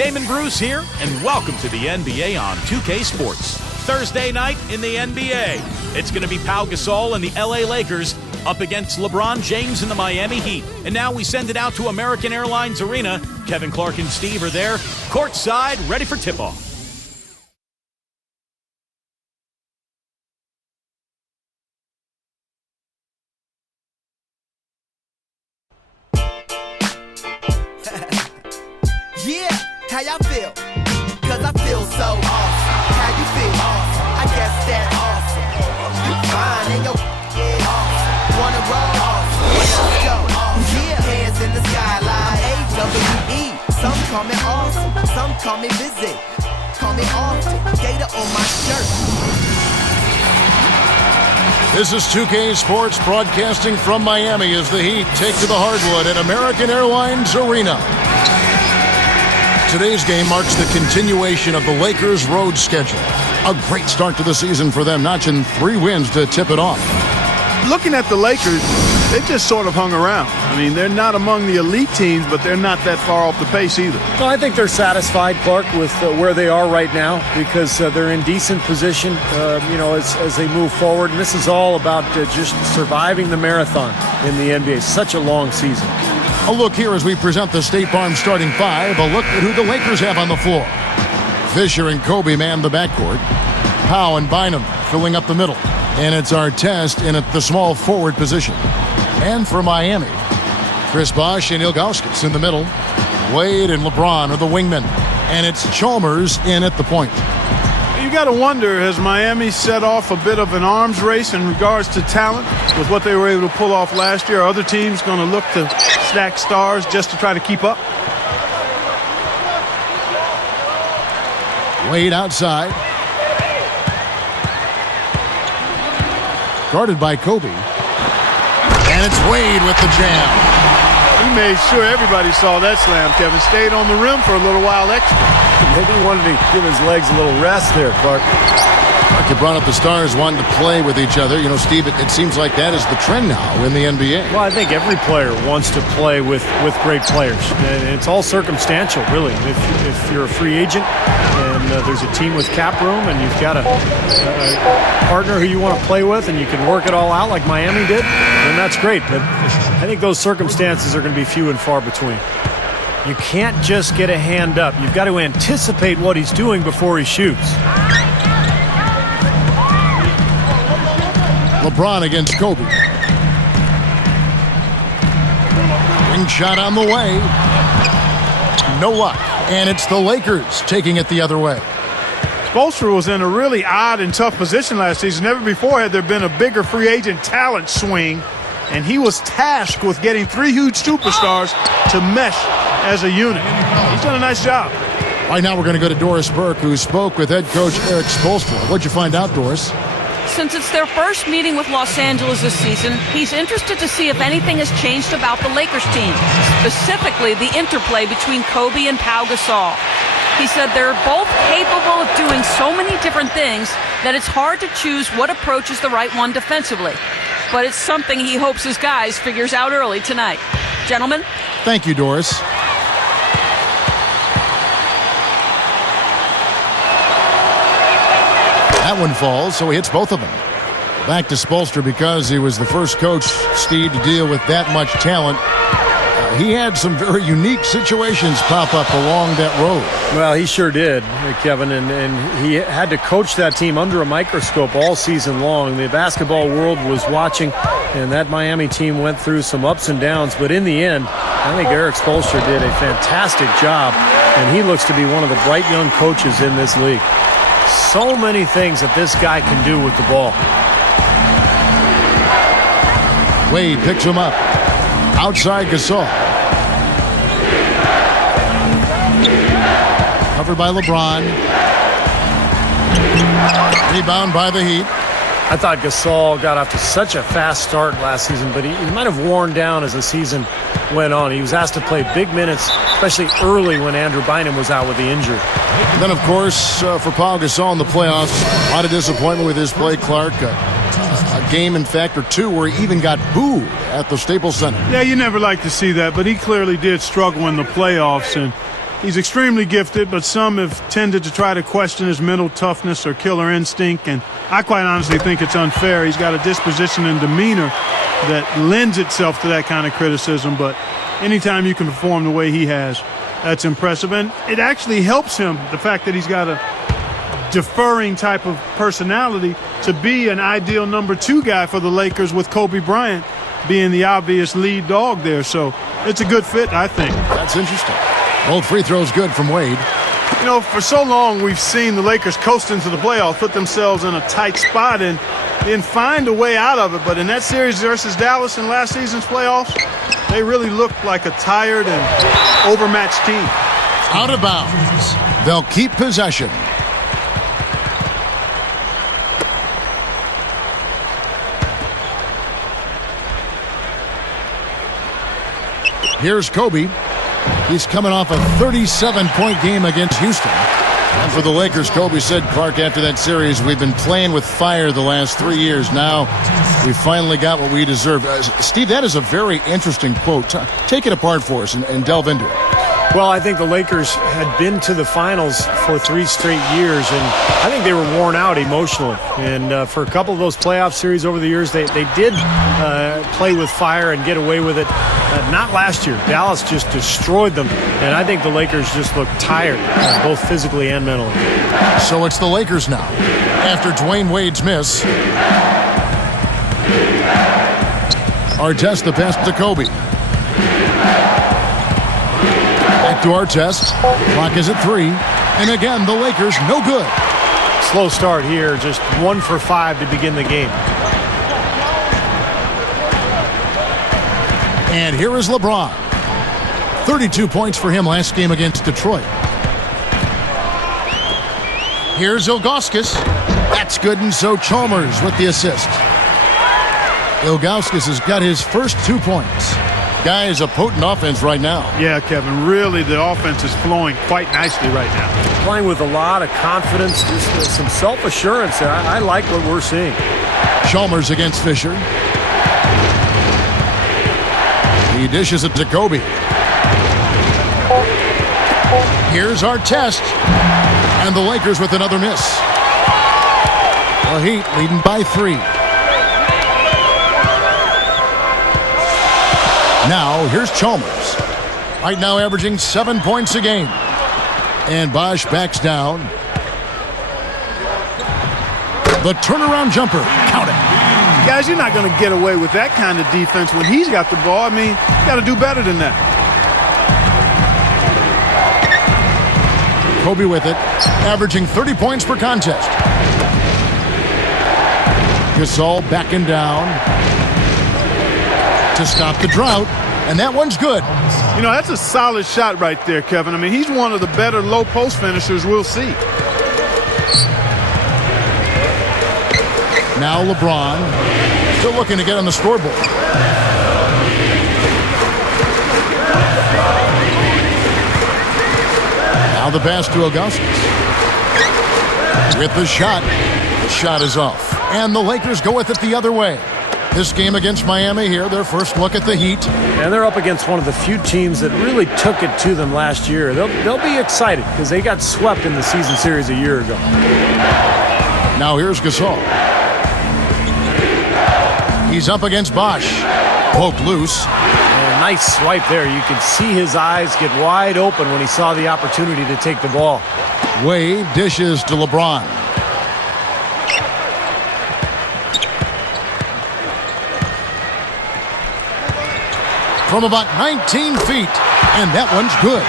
Damon Bruce here, and welcome to the NBA on 2K Sports. Thursday night in the NBA. It's going to be Pau Gasol and the LA Lakers up against LeBron James and the Miami Heat. And now we send it out to American Airlines Arena. Kevin Clark and Steve are there, courtside, ready for tip-off. Yeah, how y'all feel? Cause I feel so awesome. How you feel? Awesome. I guess that's awesome. You fine and your awesome. Wanna roll? Awesome. Let's go. Awesome. Yeah, hands in the skyline. AWE. Some call me awesome. Some call me busy. Call me often. Gator on my shirt. This is 2K Sports broadcasting from Miami as the Heat take to the hardwood at American Airlines Arena. Today's game marks the continuation of the Lakers' road schedule. A great start to the season for them, notching 3 wins to tip it off. Looking at the Lakers, they just sort of hung around. I mean, they're not among the elite teams, but they're not that far off the pace either. No, I think they're satisfied, Clark, with where they are right now because they're in decent position, as they move forward. And this is all about just surviving the marathon in the NBA. Such a long season. A look here as we present the State Farm starting 5. A look at who the Lakers have on the floor. Fisher and Kobe man the backcourt. Pau and Bynum filling up the middle. And it's Artest in at the small forward position. And for Miami, Chris Bosh and Ilgauskas in the middle. Wade and LeBron are the wingmen. And it's Chalmers in at the point. You got to wonder, has Miami set off a bit of an arms race in regards to talent with what they were able to pull off last year? Are other teams going to look to stack stars just to try to keep up? Wade outside. Guarded by Kobe. And it's Wade with the jam. He made sure everybody saw that slam, Kevin. Stayed on the rim for a little while extra. Maybe he wanted to give his legs a little rest there, Clark. You brought up the stars wanting to play with each other. You know, Steve, it seems like that is the trend now in the NBA. Well, I think every player wants to play with great players. And it's all circumstantial, really. If you're a free agent and there's a team with cap room and you've got a partner who you want to play with and you can work it all out like Miami did, then that's great. But I think those circumstances are going to be few and far between. You can't just get a hand up. You've got to anticipate what he's doing before he shoots. LeBron against Kobe. Ring shot on the way. No luck. And it's the Lakers taking it the other way. Spoelstra was in a really odd and tough position last season. Never before had there been a bigger free agent talent swing. And he was tasked with getting 3 huge superstars to mesh as a unit. He's done a nice job. Right now we're going to go to Doris Burke, who spoke with head coach Eric Spoelstra. What'd you find out, Doris? Since it's their first meeting with Los Angeles this season, he's interested to see if anything has changed about the Lakers team, specifically the interplay between Kobe and Pau Gasol. He said they're both capable of doing so many different things that it's hard to choose what approach is the right one defensively. But it's something he hopes his guys figures out early tonight. Gentlemen? Thank you, Doris. That one falls, so he hits both of them. Back to Spoelstra because he was the first coach, Steve, to deal with that much talent. He had some very unique situations pop up along that road. Well, he sure did, Kevin, and he had to coach that team under a microscope all season long. The basketball world was watching, and that Miami team went through some ups and downs. But in the end, I think Eric Spoelstra did a fantastic job, and he looks to be one of the bright young coaches in this league. So many things that this guy can do with the ball. Wade picks him up. Outside Gasol. Covered by LeBron. Rebound by the Heat. I thought Gasol got off to such a fast start last season, but he might have worn down as the season went on. He was asked to play big minutes, especially early when Andrew Bynum was out with the injury. And then, of course, for Pau Gasol in the playoffs, a lot of disappointment with his play, Clark. A game, in fact, or two where he even got booed at the Staples Center. Yeah, you never like to see that, but he clearly did struggle in the playoffs, and He's extremely gifted, but some have tended to try to question his mental toughness or killer instinct, and I quite honestly think it's unfair. He's got a disposition and demeanor that lends itself to that kind of criticism, but anytime you can perform the way he has, that's impressive. And it actually helps him, the fact that he's got a deferring type of personality, to be an ideal number 2 guy for the Lakers, with Kobe Bryant being the obvious lead dog there. So it's a good fit, I think. That's interesting. Both free throws good from Wade. You know, for so long we've seen the Lakers coast into the playoffs, put themselves in a tight spot, and then find a way out of it. But in that series versus Dallas in last season's playoffs, they really looked like a tired and overmatched team. Out of bounds. They'll keep possession. Here's Kobe. He's coming off a 37-point game against Houston. And for the Lakers, Kobe said, Clark, after that series, we've been playing with fire the last 3 years. Now we finally got what we deserve. Steve, that is a very interesting quote. Take it apart for us and delve into it. Well, I think the Lakers had been to the finals for 3 straight years, and I think they were worn out emotionally. And for a couple of those playoff series over the years, they did play with fire and get away with it. Not last year. Dallas just destroyed them, and I think the Lakers just looked tired, both physically and mentally. So it's the Lakers now, after Dwayne Wade's miss. Artest the pass to Kobe. Back to Artest. Clock is at 3. And again, the Lakers no good. Slow start here, just 1 for 5 to begin the game. And here is LeBron. 32 points for him last game against Detroit. Here's Ilgauskas. That's good, and so Chalmers with the assist. Ilgauskas has got his first 2 points. Guy is a potent offense right now. Yeah, Kevin, really the offense is flowing quite nicely right now. Playing with a lot of confidence, just some self-assurance. I like what we're seeing. Chalmers against Fisher. He dishes it to Kobe. Here's Artest. And the Lakers with another miss. The Heat leading by 3. Now, here's Chalmers. Right now averaging 7 points a game. And Bosch backs down. The turnaround jumper. Count it. Guys, you're not going to get away with that kind of defense when he's got the ball. I mean, you got to do better than that. Kobe with it, averaging 30 points per contest. Gasol backing down to stop the drought, and that one's good. You know, that's a solid shot right there, Kevin. I mean, he's one of the better low post finishers we'll see. Now LeBron, still looking to get on the scoreboard. Now the pass to Ilgauskas. With the shot. The shot is off. And the Lakers go with it the other way. This game against Miami here, their first look at the Heat. And they're up against one of the few teams that really took it to them last year. They'll be excited because they got swept in the season series a year ago. Now here's Gasol. He's up against Bosch. Poked loose. And a nice swipe there. You could see his eyes get wide open when he saw the opportunity to take the ball. Wade dishes to LeBron. From about 19 feet. And that one's good.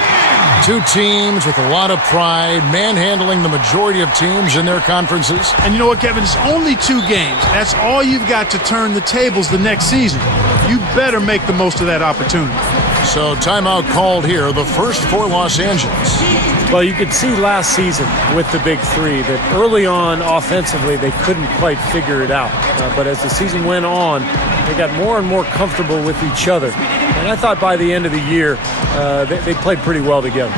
2 teams with a lot of pride, manhandling the majority of teams in their conferences. And you know what, Kevin? It's only 2 games. That's all you've got to turn the tables the next season. You better make the most of that opportunity. So timeout called here, the first for Los Angeles. Well, you could see last season with the big 3 that early on offensively they couldn't quite figure it out. But as the season went on, they got more and more comfortable with each other. And I thought by the end of the year, they played pretty well together.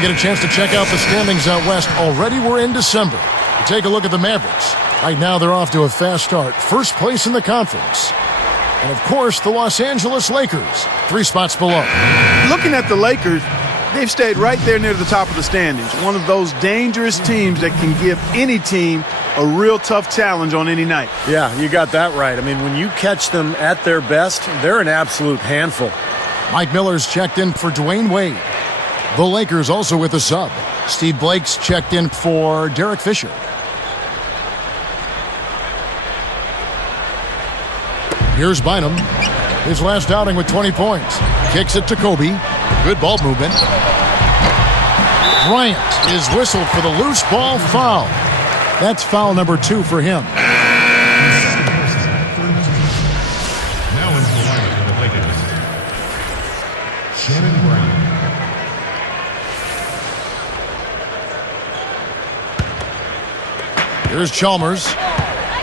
we get a chance to check out the standings out west. Already we're in December. Take a look at the Mavericks. Right now they're off to a fast start. First place in the conference. And, of course, the Los Angeles Lakers, 3 spots below. Looking at the Lakers, they've stayed right there near the top of the standings. One of those dangerous teams that can give any team a real tough challenge on any night. Yeah, you got that right. I mean, when you catch them at their best, they're an absolute handful. Mike Miller's checked in for Dwayne Wade. The Lakers also with a sub. Steve Blake's checked in for Derek Fisher. Here's Bynum. His last outing with 20 points. Kicks it to Kobe. Good ball movement. Bryant is whistled for the loose ball foul. That's foul number 2 for him. Now into the lineup for the Lakers. Shannon Brown. Here's Chalmers.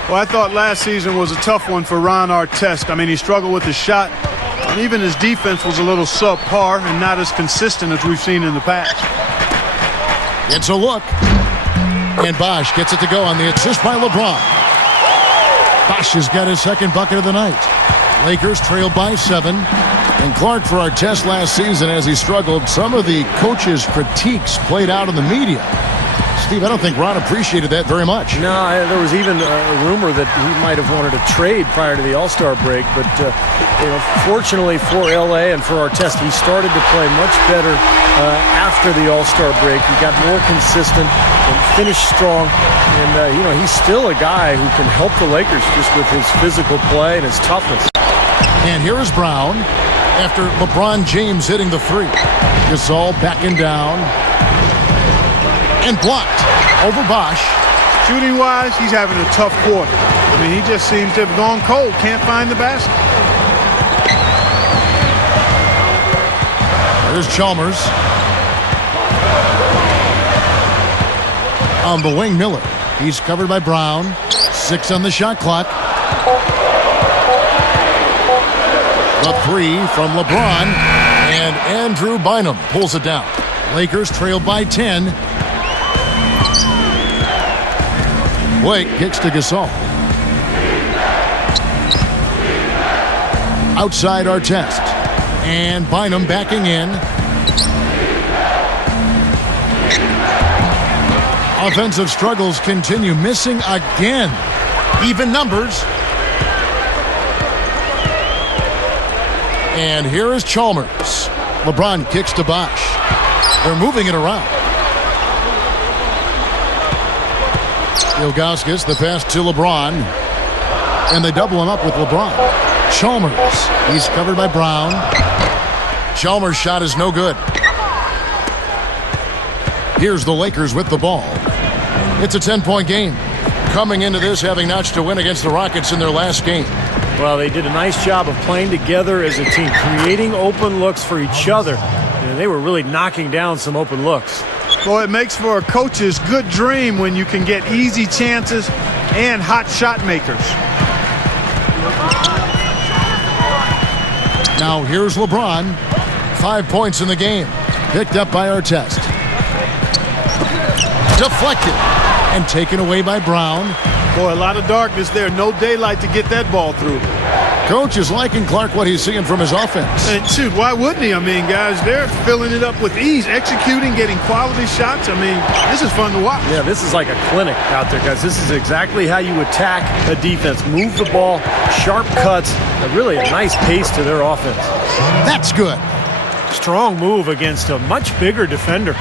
Well, I thought last season was a tough one for Ron Artest. I mean, he struggled with his shot, and even his defense was a little subpar and not as consistent as we've seen in the past. It's a look. And Bosh gets it to go on the assist by LeBron. Bosh has got his second bucket of the night. Lakers trailed by 7. And Clark, for Artest last season as he struggled, some of the coaches' critiques played out in the media. Steve, I don't think Ron appreciated that very much. No, there was even a rumor that he might have wanted to trade prior to the All-Star break. But, fortunately for L.A. and for Artest, he started to play much better after the All-Star break. He got more consistent and finished strong. And, he's still a guy who can help the Lakers just with his physical play and his toughness. And here is Brown after LeBron James hitting the 3. Gasol backing down. And blocked over Bosh. Shooting-wise, he's having a tough quarter. I mean, he just seems to have gone cold. Can't find the basket. There's Chalmers. On the wing, Miller. He's covered by Brown. 6 on the shot clock. The 3 from LeBron. And Andrew Bynum pulls it down. Lakers trail by 10. Blake kicks to Gasol. Outside Artest. And Bynum backing in. Offensive struggles continue. Missing again. Even numbers. And here is Chalmers. LeBron kicks to Bosh. They're moving it around. Ilgauskas, the pass to LeBron. And they double him up with LeBron. Chalmers. He's covered by Brown. Chalmers' shot is no good. Here's the Lakers with the ball. It's a 10-point game. Coming into this having notched a win against the Rockets in their last game. Well, they did a nice job of playing together as a team, creating open looks for each other. And they were really knocking down some open looks. Well, it makes for a coach's good dream when you can get easy chances and hot shot makers. Now here's LeBron. 5 points in the game. Picked up by Artest. Deflected and taken away by Brown. Boy, a lot of darkness there. No daylight to get that ball through. Coach is liking Clark what he's seeing from his offense. And shoot, why wouldn't he? I mean, guys, they're filling it up with ease, executing, getting quality shots. I mean, this is fun to watch. Yeah, this is like a clinic out there, guys. This is exactly how you attack a defense. Move the ball, sharp cuts, and really a nice pace to their offense. That's good. Strong move against a much bigger defender.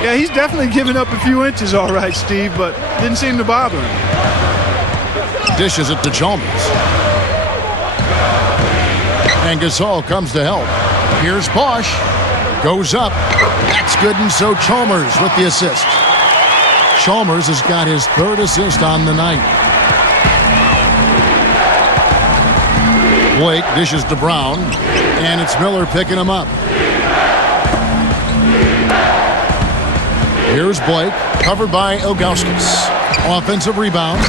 Yeah, he's definitely giving up a few inches, all right, Steve, but didn't seem to bother him. Dishes it to Chalmers. And Gasol comes to help. Here's Bosh. Goes up. That's good, and so Chalmers with the assist. Chalmers has got his 3rd assist on the night. Blake dishes to Brown. And it's Miller picking him up. Here's Blake, covered by Ilgauskas. Offensive rebound.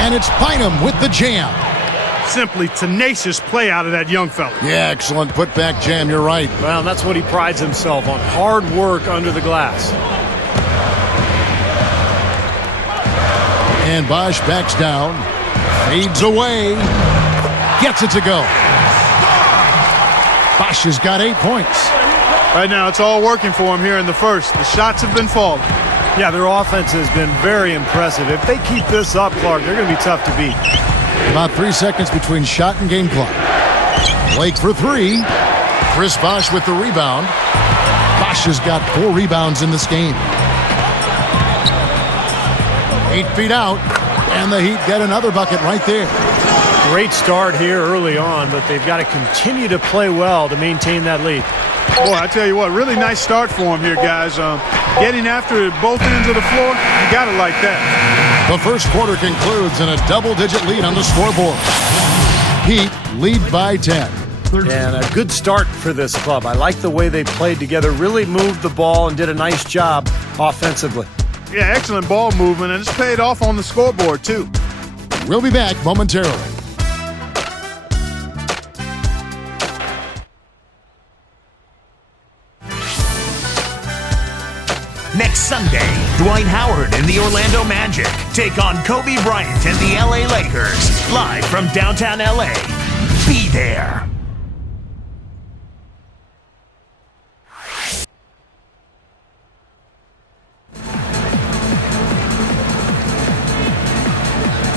And it's Bynum with the jam. Simply tenacious play out of that young fella. Yeah, excellent putback jam. You're right. Well, that's what he prides himself on, hard work under the glass. And Bosch backs down, fades away, gets it to go. Bosch has got 8 points. Right now, it's all working for him here in the first. The shots have been falling. Yeah, their offense has been very impressive. If they keep this up, Clark, they're going to be tough to beat. About 3 seconds between shot and game clock. Blake for 3. Chris Bosch with the rebound. Bosch has got 4 rebounds in this game. 8 feet out, and the Heat get another bucket right there. Great start here early on, but they've got to continue to play well to maintain that lead. Boy, I tell you what, really nice start for him here, guys. Getting after both ends of the floor, you got to like that. The first quarter concludes in a double-digit lead on the scoreboard. Heat lead by 10. And a good start for this club. I like the way they played together, really moved the ball and did a nice job offensively. Yeah, excellent ball movement, and it's paid off on the scoreboard, too. We'll be back momentarily. Next Sunday, Dwight Howard and the Orlando Magic take on Kobe Bryant and the LA Lakers, live from downtown LA. Be there.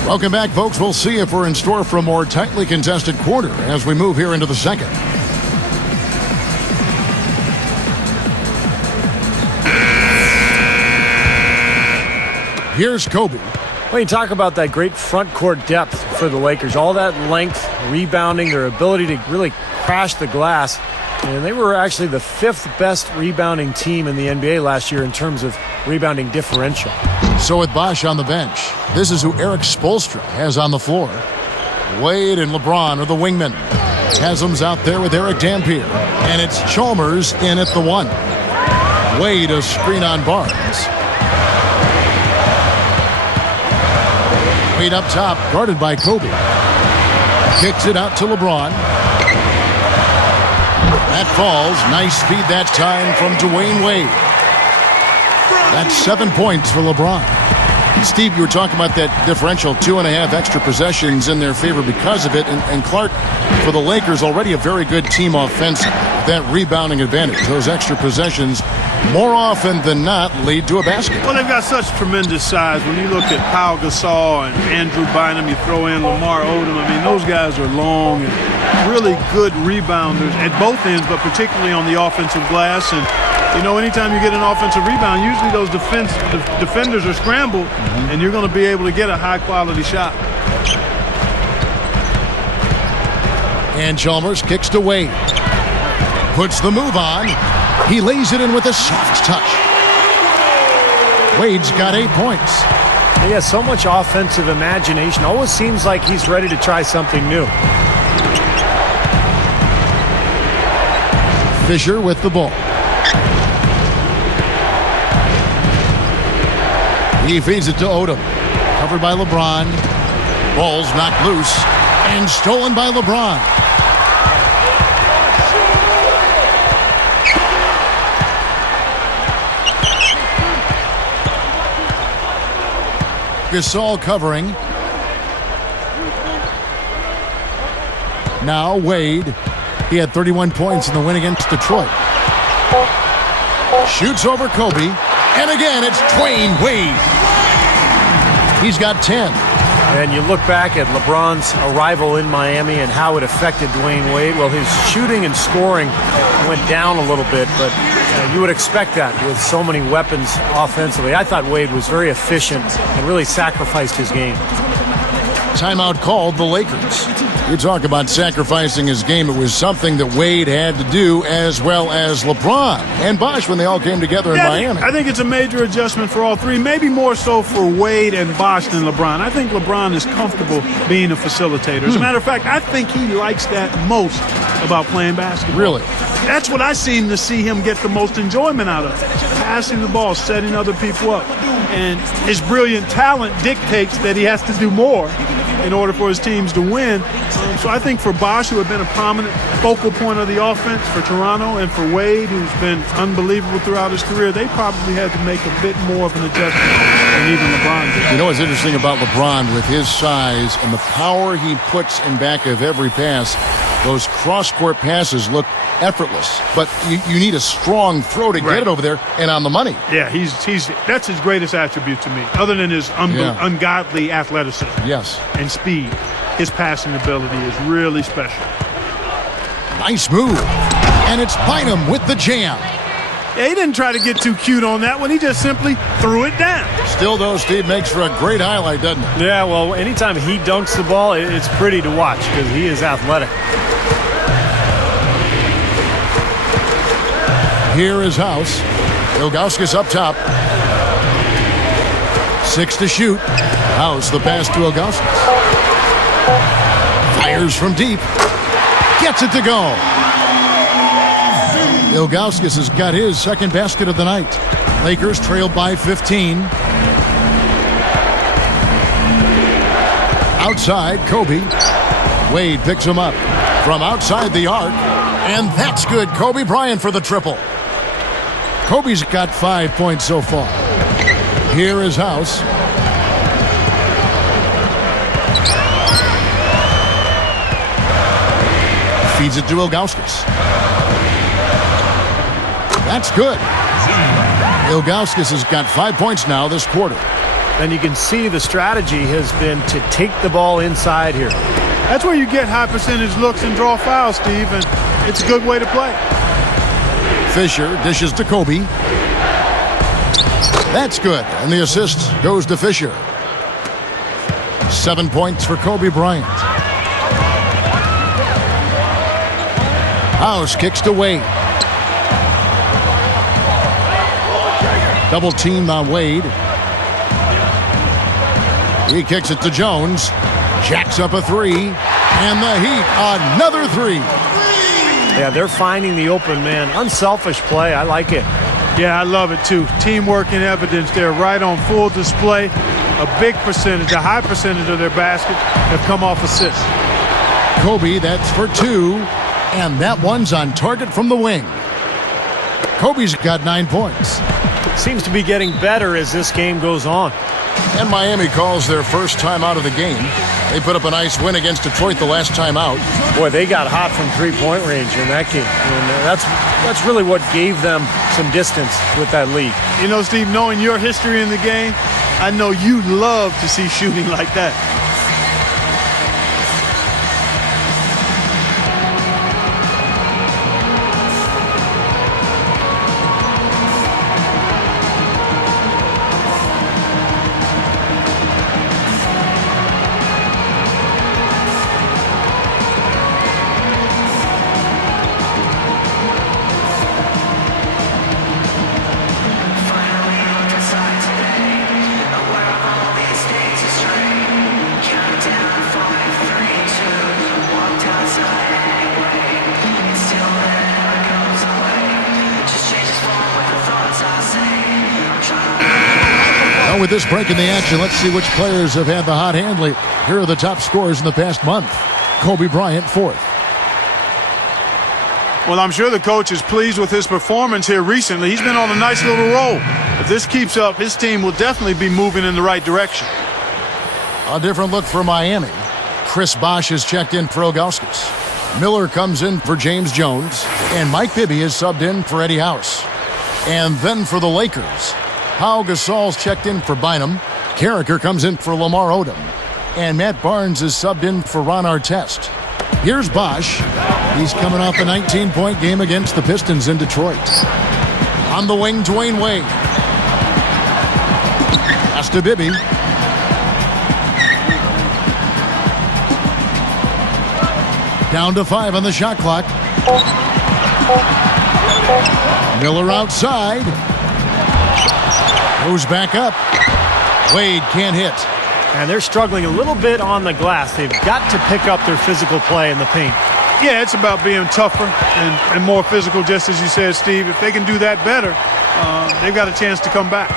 Welcome back, folks. We'll see if we're in store for a more tightly contested quarter as we move here into the second. Here's Kobe. Well, you talk about that great front court depth for the Lakers. All that length, rebounding, their ability to really crash the glass. And they were actually the 5th best rebounding team in the NBA last year in terms of rebounding differential. So with Bosch on the bench, this is who Eric Spoelstra has on the floor. Wade and LeBron are the wingmen. Chasm's out there with Eric Dampier. And it's Chalmers in at the 1. Wade a screen on Barnes. Wade up top, guarded by Kobe. Kicks it out to LeBron. That falls. Nice speed that time from Dwayne Wade. That's 7 points for LeBron. Steve, you were talking about that differential, 2.5 extra possessions in their favor because of it. And Clark, for the Lakers, already a very good team offensive. That rebounding advantage, those extra possessions, more often than not, lead to a basket. Well, they've got such tremendous size. When you look at Pau Gasol and Andrew Bynum, you throw in Lamar Odom. I mean, those guys are long and really good rebounders at both ends, but particularly on the offensive glass. And, you know, anytime you get an offensive rebound, usually those defenders are scrambled, and you're going to be able to get a high-quality shot. And Chalmers kicks to Wade. Puts the move on. He lays it in with a soft touch. Wade's got 8 points. He has so much offensive imagination. Always seems like he's ready to try something new. Fisher with the ball. He feeds it to Odom. Covered by LeBron. Ball's knocked loose and stolen by LeBron. Gasol covering. Now Wade. He had 31 points in the win against Detroit. Shoots over Kobe. And again, it's Dwayne Wade. He's got 10. And you look back at LeBron's arrival in Miami and how it affected Dwayne Wade. Well, his shooting and scoring went down a little bit, but you would expect that with so many weapons offensively. I thought Wade was very efficient and really sacrificed his game. Timeout called the Lakers. You talk about sacrificing his game. It was something that Wade had to do, as well as LeBron and Bosch when they all came together in Miami. I think it's a major adjustment for all three, maybe more so for Wade and Bosch than LeBron. I think LeBron is comfortable being a facilitator. As a matter of fact, I think he likes that most about playing basketball. Really? That's what I seem to see him get the most enjoyment out of. Passing the ball, setting other people up. And his brilliant talent dictates that he has to do more in order for his teams to win. So I think for Bosh, who had been a prominent focal point of the offense for Toronto, and for Wade, who's been unbelievable throughout his career, they probably had to make a bit more of an adjustment than even LeBron did. You know what's interesting about LeBron with his size and the power he puts in back of every pass, those cross-court passes look effortless, but you need a strong throw to get it over there and on the money. Yeah, that's his greatest attribute to me, other than his ungodly athleticism. Yes. And speed. His passing ability is really special. Nice move. And it's Bynum with the jam. Yeah, he didn't try to get too cute on that one. He just simply threw it down. Still, though, Steve, makes for a great highlight, doesn't it? Yeah, well, anytime he dunks the ball, it's pretty to watch because he is athletic. Here is House. Ilgauskas up top. 6 to shoot. House, the pass to Ilgauskas. Fires from deep. Gets it to go. Ilgauskas has got his second basket of the night. Lakers trail by 15. Outside, Kobe. Wade picks him up from outside the arc. And that's good. Kobe Bryant for the triple. Kobe's got 5 points so far. Here is House. Feeds it to Ilgauskas. That's good. Ilgauskas has got 5 points now this quarter. And you can see the strategy has been to take the ball inside here. That's where you get high percentage looks and draw fouls, Steve, and it's a good way to play. Fisher dishes to Kobe. That's good, and the assist goes to Fisher. 7 points for Kobe Bryant. House kicks to Wade. Double teamed on Wade. He kicks it to Jones. Jacks up a three. And the Heat, another three. Yeah, they're finding the open man. Unselfish play. I like it. Yeah, I love it too. Teamwork and evidence there, right on full display. A big percentage, a high percentage of their baskets have come off assists. Kobe, that's for 2. And that one's on target from the wing. Kobe's got 9 points. Seems to be getting better as this game goes on. And Miami calls their first time out of the game. They put up a nice win against Detroit the last time out. Boy, they got hot from three-point range in that game. And that's really what gave them some distance with that lead. You know, Steve, knowing your history in the game, I know you love to see shooting like that. With this break in the action, let's see which players have had the hot hand lately. Here are the top scorers in the past month. Kobe Bryant, 4th. Well, I'm sure the coach is pleased with his performance here recently. He's been on a nice little roll. If this keeps up, his team will definitely be moving in the right direction. A different look for Miami. Chris Bosh has checked in for Ilgauskas. Miller comes in for James Jones. And Mike Bibby is subbed in for Eddie House. And then for the Lakers, Pau Gasol's checked in for Bynum. Carricker comes in for Lamar Odom. And Matt Barnes is subbed in for Ron Artest. Here's Bosh. He's coming off a 19-point game against the Pistons in Detroit. On the wing, Dwayne Wade. Pass to Bibby. Down to 5 on the shot clock. Miller outside. Goes back up. Wade can't hit. And they're struggling a little bit on the glass. They've got to pick up their physical play in the paint. Yeah, it's about being tougher and more physical, just as you said, Steve. If they can do that better, they've got a chance to come back.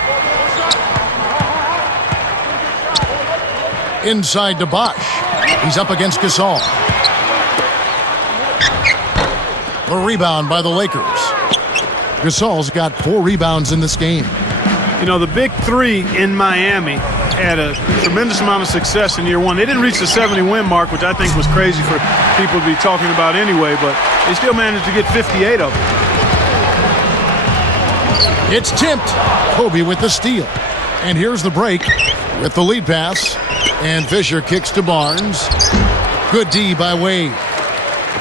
Inside to Bosch. He's up against Gasol. The rebound by the Lakers. Gasol's got 4 rebounds in this game. You know, the big three in Miami had a tremendous amount of success in year one. They didn't reach the 70-win mark, which I think was crazy for people to be talking about anyway, but they still managed to get 58 of them. It's tipped. Kobe with the steal. And here's the break with the lead pass. And Fisher kicks to Barnes. Good D by Wade.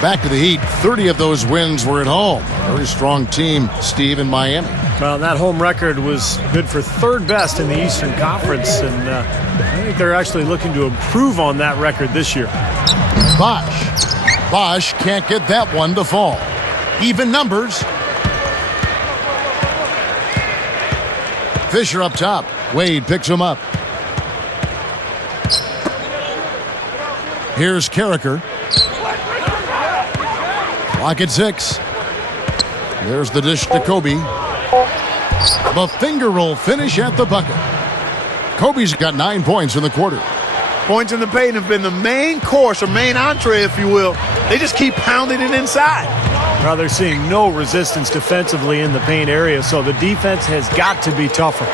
Back to the Heat. 30 of those wins were at home. A very strong team, Steve, in Miami. Well, that home record was good for third best in the Eastern Conference, and I think they're actually looking to improve on that record this year. Bosch can't get that one to fall. Even numbers. Fisher up top. Wade picks him up. Here's Carricker. Clock at 6. There's the dish to Kobe. The finger roll finish at the bucket. Kobe's got 9 points in the quarter. Points in the paint have been the main course, or main entree, if you will. They just keep pounding it inside. Well, they're seeing no resistance defensively in the paint area, so the defense has got to be tougher.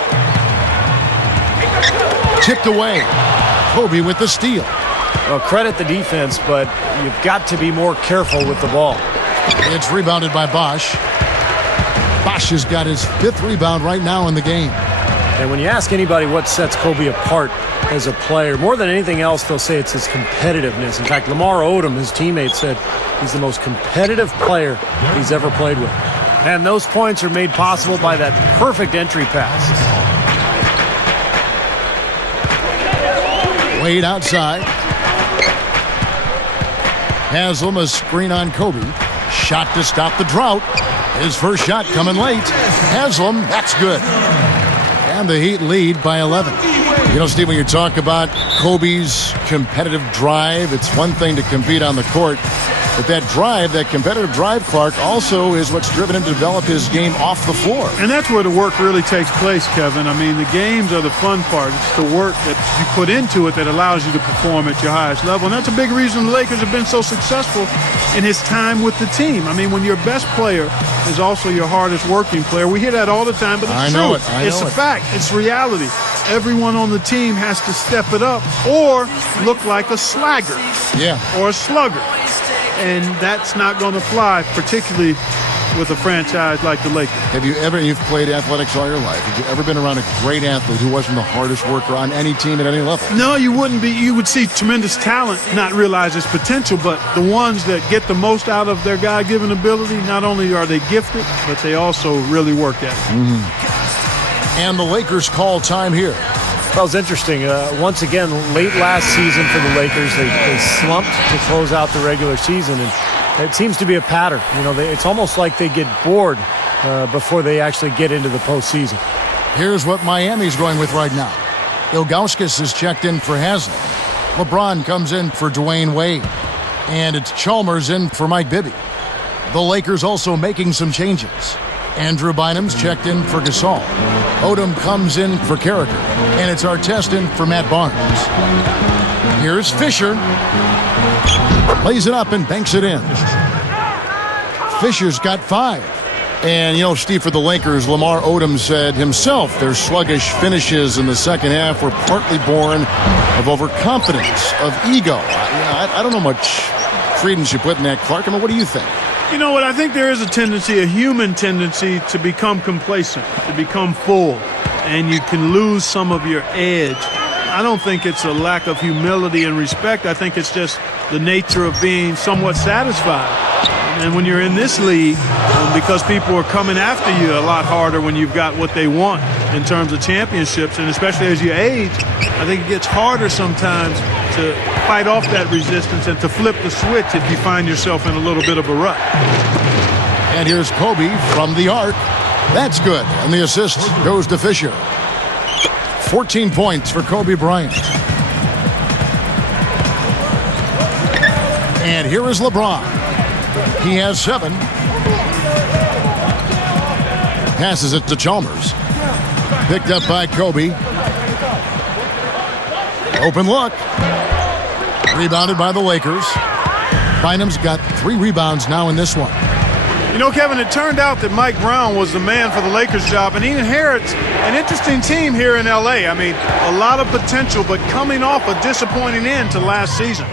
Tipped away. Kobe with the steal. Well, credit the defense, but you've got to be more careful with the ball. It's rebounded by Bosch. Bosch has got his 5th rebound right now in the game. And when you ask anybody what sets Kobe apart as a player, more than anything else, they'll say it's his competitiveness. In fact, Lamar Odom, his teammate, said he's the most competitive player he's ever played with. And those points are made possible by that perfect entry pass. Wade outside. Haslam a screen on Kobe. Shot to stop the drought. His first shot coming late. Haslam, that's good. And the Heat lead by 11. You know, Steve, when you talk about Kobe's competitive drive, it's one thing to compete on the court, but that drive, that competitive drive, Clark, also is what's driven him to develop his game off the floor. And that's where the work really takes place, Kevin. I mean, the games are the fun part. It's the work that you put into it that allows you to perform at your highest level. And that's a big reason the Lakers have been so successful in his time with the team. I mean, when your best player is also your hardest working player, we hear that all the time, but it's true. It's a fact. It's reality. Everyone on the team has to step it up or look like a slagger or a slugger. And that's not going to fly, particularly with a franchise like the Lakers. You've played athletics all your life. Have you ever been around a great athlete who wasn't the hardest worker on any team at any level? No, you wouldn't be. You would see tremendous talent, not realize its potential, but the ones that get the most out of their God-given ability, not only are they gifted, but they also really work at it. Mm-hmm. And the Lakers call time here. That was interesting. Once again, late last season for the Lakers, they slumped to close out the regular season, and it seems to be a pattern. You know, it's almost like they get bored before they actually get into the postseason. Here's what Miami's going with right now. Ilgauskas is checked in for Haslam. LeBron comes in for Dwayne Wade. And it's Chalmers in for Mike Bibby. The Lakers also making some changes. Andrew Bynum's checked in for Gasol. Odom comes in for Carricker. And it's Artest in for Matt Barnes. Here's Fisher. Lays it up and banks it in. Fisher's got 5. And, you know, Steve, for the Lakers, Lamar Odom said himself their sluggish finishes in the second half were partly born of overconfidence, of ego. I don't know much credence you put in that, Clark. I mean, what do you think? You know what? I think there is a tendency, a human tendency, to become complacent, to become full, and you can lose some of your edge. I don't think it's a lack of humility and respect. I think it's just the nature of being somewhat satisfied. And when you're in this league, because people are coming after you a lot harder when you've got what they want in terms of championships, and especially as you age, I think it gets harder sometimes to fight off that resistance and to flip the switch if you find yourself in a little bit of a rut. And here's Kobe from the arc. That's good. And the assist goes to Fisher. 14 points for Kobe Bryant. And here is LeBron. He has 7. Passes it to Chalmers. Picked up by Kobe. Open look. Rebounded by the Lakers. Bynum's got 3 rebounds now in this one. You know, Kevin, it turned out that Mike Brown was the man for the Lakers job, and he inherits an interesting team here in L.A. I mean, a lot of potential, but coming off a disappointing end to last season.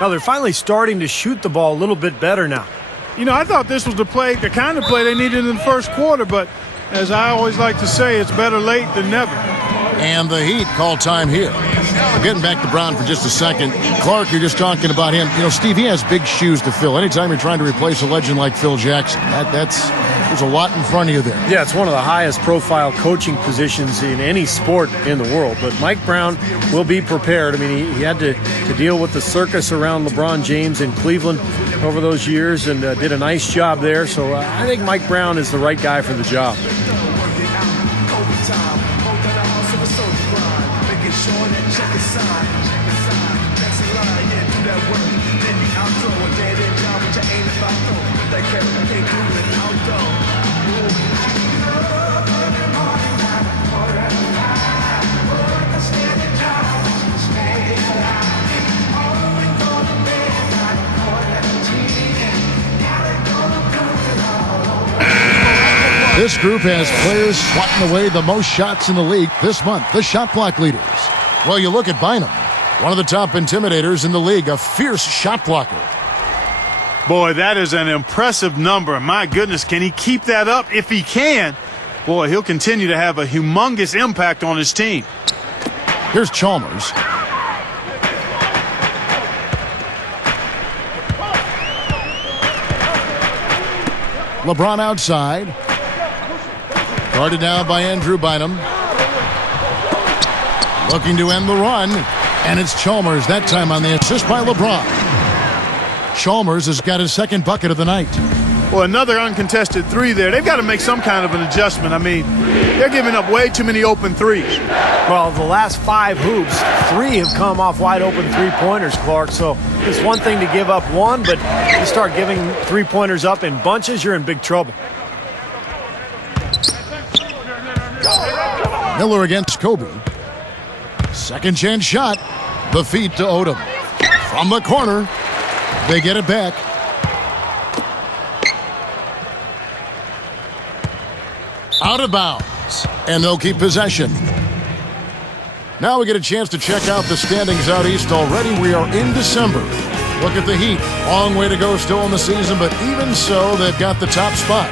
Now they're finally starting to shoot the ball a little bit better now. You know, I thought this was the kind of play they needed in the first quarter, but as I always like to say, it's better late than never. And the Heat call time here. Getting back to Brown for just a second. Clark, you're just talking about him. You know, Steve, he has big shoes to fill. Anytime you're trying to replace a legend like Phil Jackson, there's a lot in front of you there. Yeah, it's one of the highest profile coaching positions in any sport in the world. But Mike Brown will be prepared. I mean, he had to deal with the circus around LeBron James in Cleveland over those years and did a nice job there. So I think Mike Brown is the right guy for the job. This group has players swatting away the most shots in the league this month, the shot block leaders. Well, you look at Bynum, one of the top intimidators in the league, a fierce shot blocker. Boy, that is an impressive number. My goodness, can he keep that up? If he can, boy, he'll continue to have a humongous impact on his team. Here's Chalmers. LeBron outside. Guarded now by Andrew Bynum. Looking to end the run. And it's Chalmers, that time on the assist by LeBron. Chalmers has got his second bucket of the night. Well, another uncontested 3 there. They've got to make some kind of an adjustment. I mean, they're giving up way too many open 3s. Well, the last 5 hoops, 3 have come off wide open 3-pointers, Clark. So it's one thing to give up 1, but you start giving 3-pointers up in bunches, you're in big trouble. Miller against Kobe. Second chance shot. The feed to Odom. From the corner. They get it back. Out of bounds. And they'll keep possession. Now we get a chance to check out the standings out east already. We are in December. Look at the Heat. Long way to go still in the season, but even so, they've got the top spot.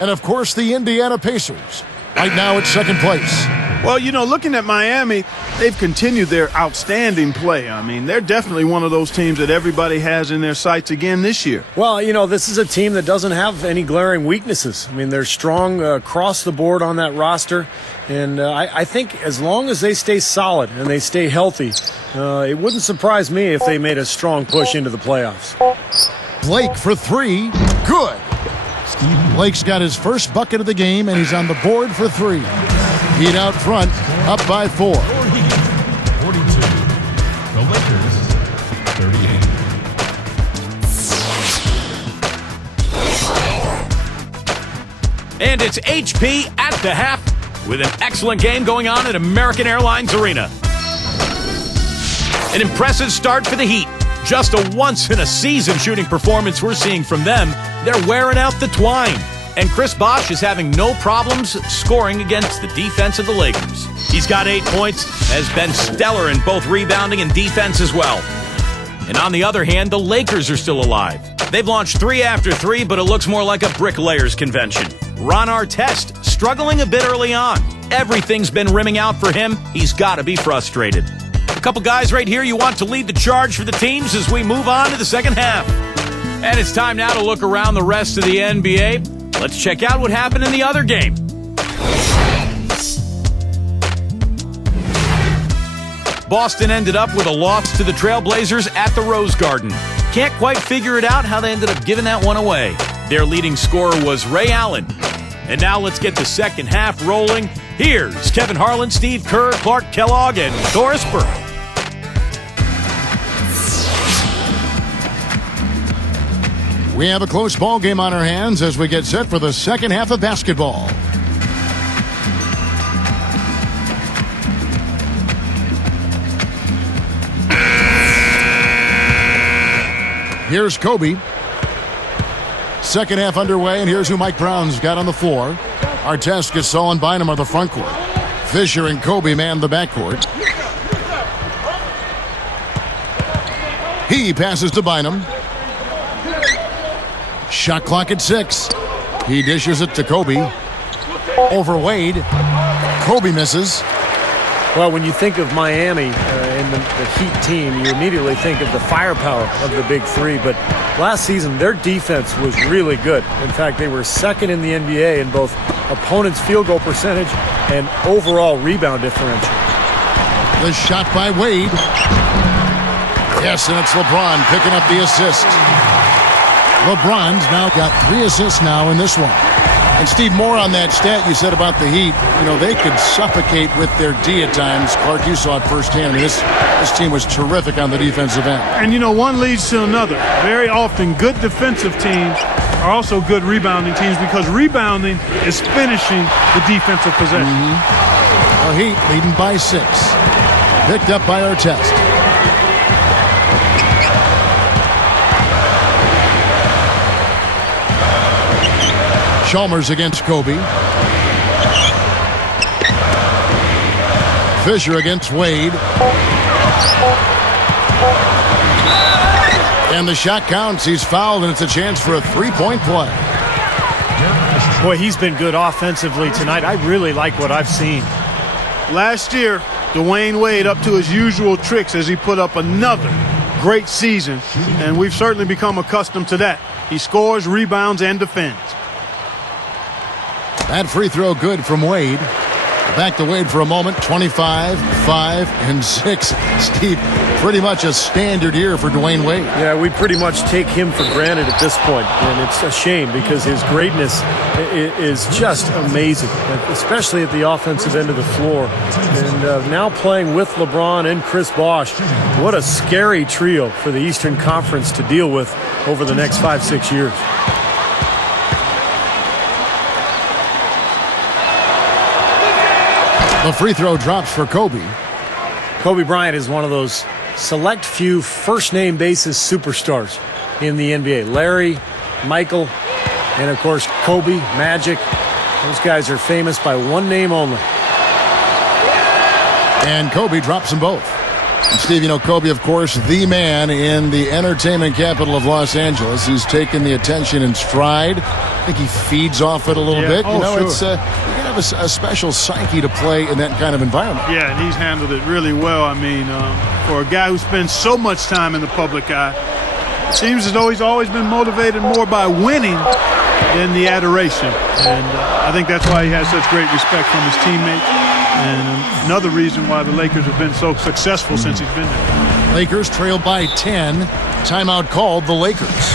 And of course, the Indiana Pacers. Right now it's second place. Well, you know, looking at Miami, they've continued their outstanding play. I mean, they're definitely one of those teams that everybody has in their sights again this year. Well, you know, this is a team that doesn't have any glaring weaknesses. I mean, they're strong across the board on that roster. And I think as long as they stay solid and they stay healthy, it wouldn't surprise me if they made a strong push into the playoffs. Blake for 3. Good. Blake's got his first bucket of the game, and he's on the board for 3. Heat out front, up by 4. 42. The Lakers, 38. And it's HP at the half with an excellent game going on at American Airlines Arena. An impressive start for the Heat. Just a once-in-a-season shooting performance we're seeing from them. They're wearing out the twine. And Chris Bosh is having no problems scoring against the defense of the Lakers. He's got 8 points, has been stellar in both rebounding and defense as well. And on the other hand, the Lakers are still alive. They've launched 3 after 3, but it looks more like a bricklayers convention. Ron Artest struggling a bit early on. Everything's been rimming out for him. He's got to be frustrated. A couple guys right here you want to lead the charge for the teams as we move on to the second half. And it's time now to look around the rest of the NBA. Let's check out what happened in the other game. Boston ended up with a loss to the Trailblazers at the Rose Garden. Can't quite figure it out how they ended up giving that one away. Their leading scorer was Ray Allen. And now let's get the second half rolling. Here's Kevin Harlan, Steve Kerr, Clark Kellogg, and Doris Burke. We have a close ball game on our hands as we get set for the second half of basketball. Here's Kobe. Second half underway, and here's who Mike Brown's got on the floor. Artest, Gasol, and Bynum are the front court. Fisher and Kobe man the backcourt. He passes to Bynum. Shot clock at 6. He dishes it to Kobe. Over Wade. Kobe misses. Well, when you think of Miami and the Heat team, you immediately think of the firepower of the big three. But last season, their defense was really good. In fact, they were second in the NBA in both opponents' field goal percentage and overall rebound differential. The shot by Wade. Yes, and it's LeBron picking up the assist. LeBron's now got 3 assists now in this one. And Steve, more on that stat you said about the Heat. You know, they could suffocate with their D at times. Clark, you saw it firsthand. I mean, this team was terrific on the defensive end. And, you know, one leads to another. Very often, good defensive teams are also good rebounding teams because rebounding is finishing the defensive possession. The Heat leading by 6. Picked up by Artest. Chalmers against Kobe. Fisher against Wade. And the shot counts. He's fouled, and it's a chance for a three-point play. Boy, he's been good offensively tonight. I really like what I've seen. Last year, Dwayne Wade up to his usual tricks as he put up another great season, and we've certainly become accustomed to that. He scores, rebounds, and defends. That free throw good from Wade. Back to Wade for a moment. 25, 5, and 6. Steve, pretty much a standard year for Dwayne Wade. Yeah, we pretty much take him for granted at this point, and it's a shame because his greatness is just amazing, especially at the offensive end of the floor. And now playing with LeBron and Chris Bosh, what a scary trio for the Eastern Conference to deal with over the next 5-6 years. The free throw drops for Kobe. Kobe Bryant is one of those select few first-name basis superstars in the NBA. Larry, Michael, and of course Kobe, Magic. Those guys are famous by one name only. And Kobe drops them both. And Steve, you know, Kobe, of course, the man in the entertainment capital of Los Angeles. He's taken the attention in stride. I think he feeds off it a little bit. You know, sure. You gotta have a special psyche to play in that kind of environment. Yeah, and he's handled it really well. I mean, for a guy who spends so much time in the public eye, it seems as though he's always been motivated more by winning than the adoration. And I think that's why he has such great respect from his teammates. And another reason why the Lakers have been so successful since he's been there. Lakers trail by 10. Timeout called the Lakers.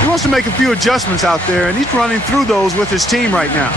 He wants to make a few adjustments out there, and he's running through those with his team right now.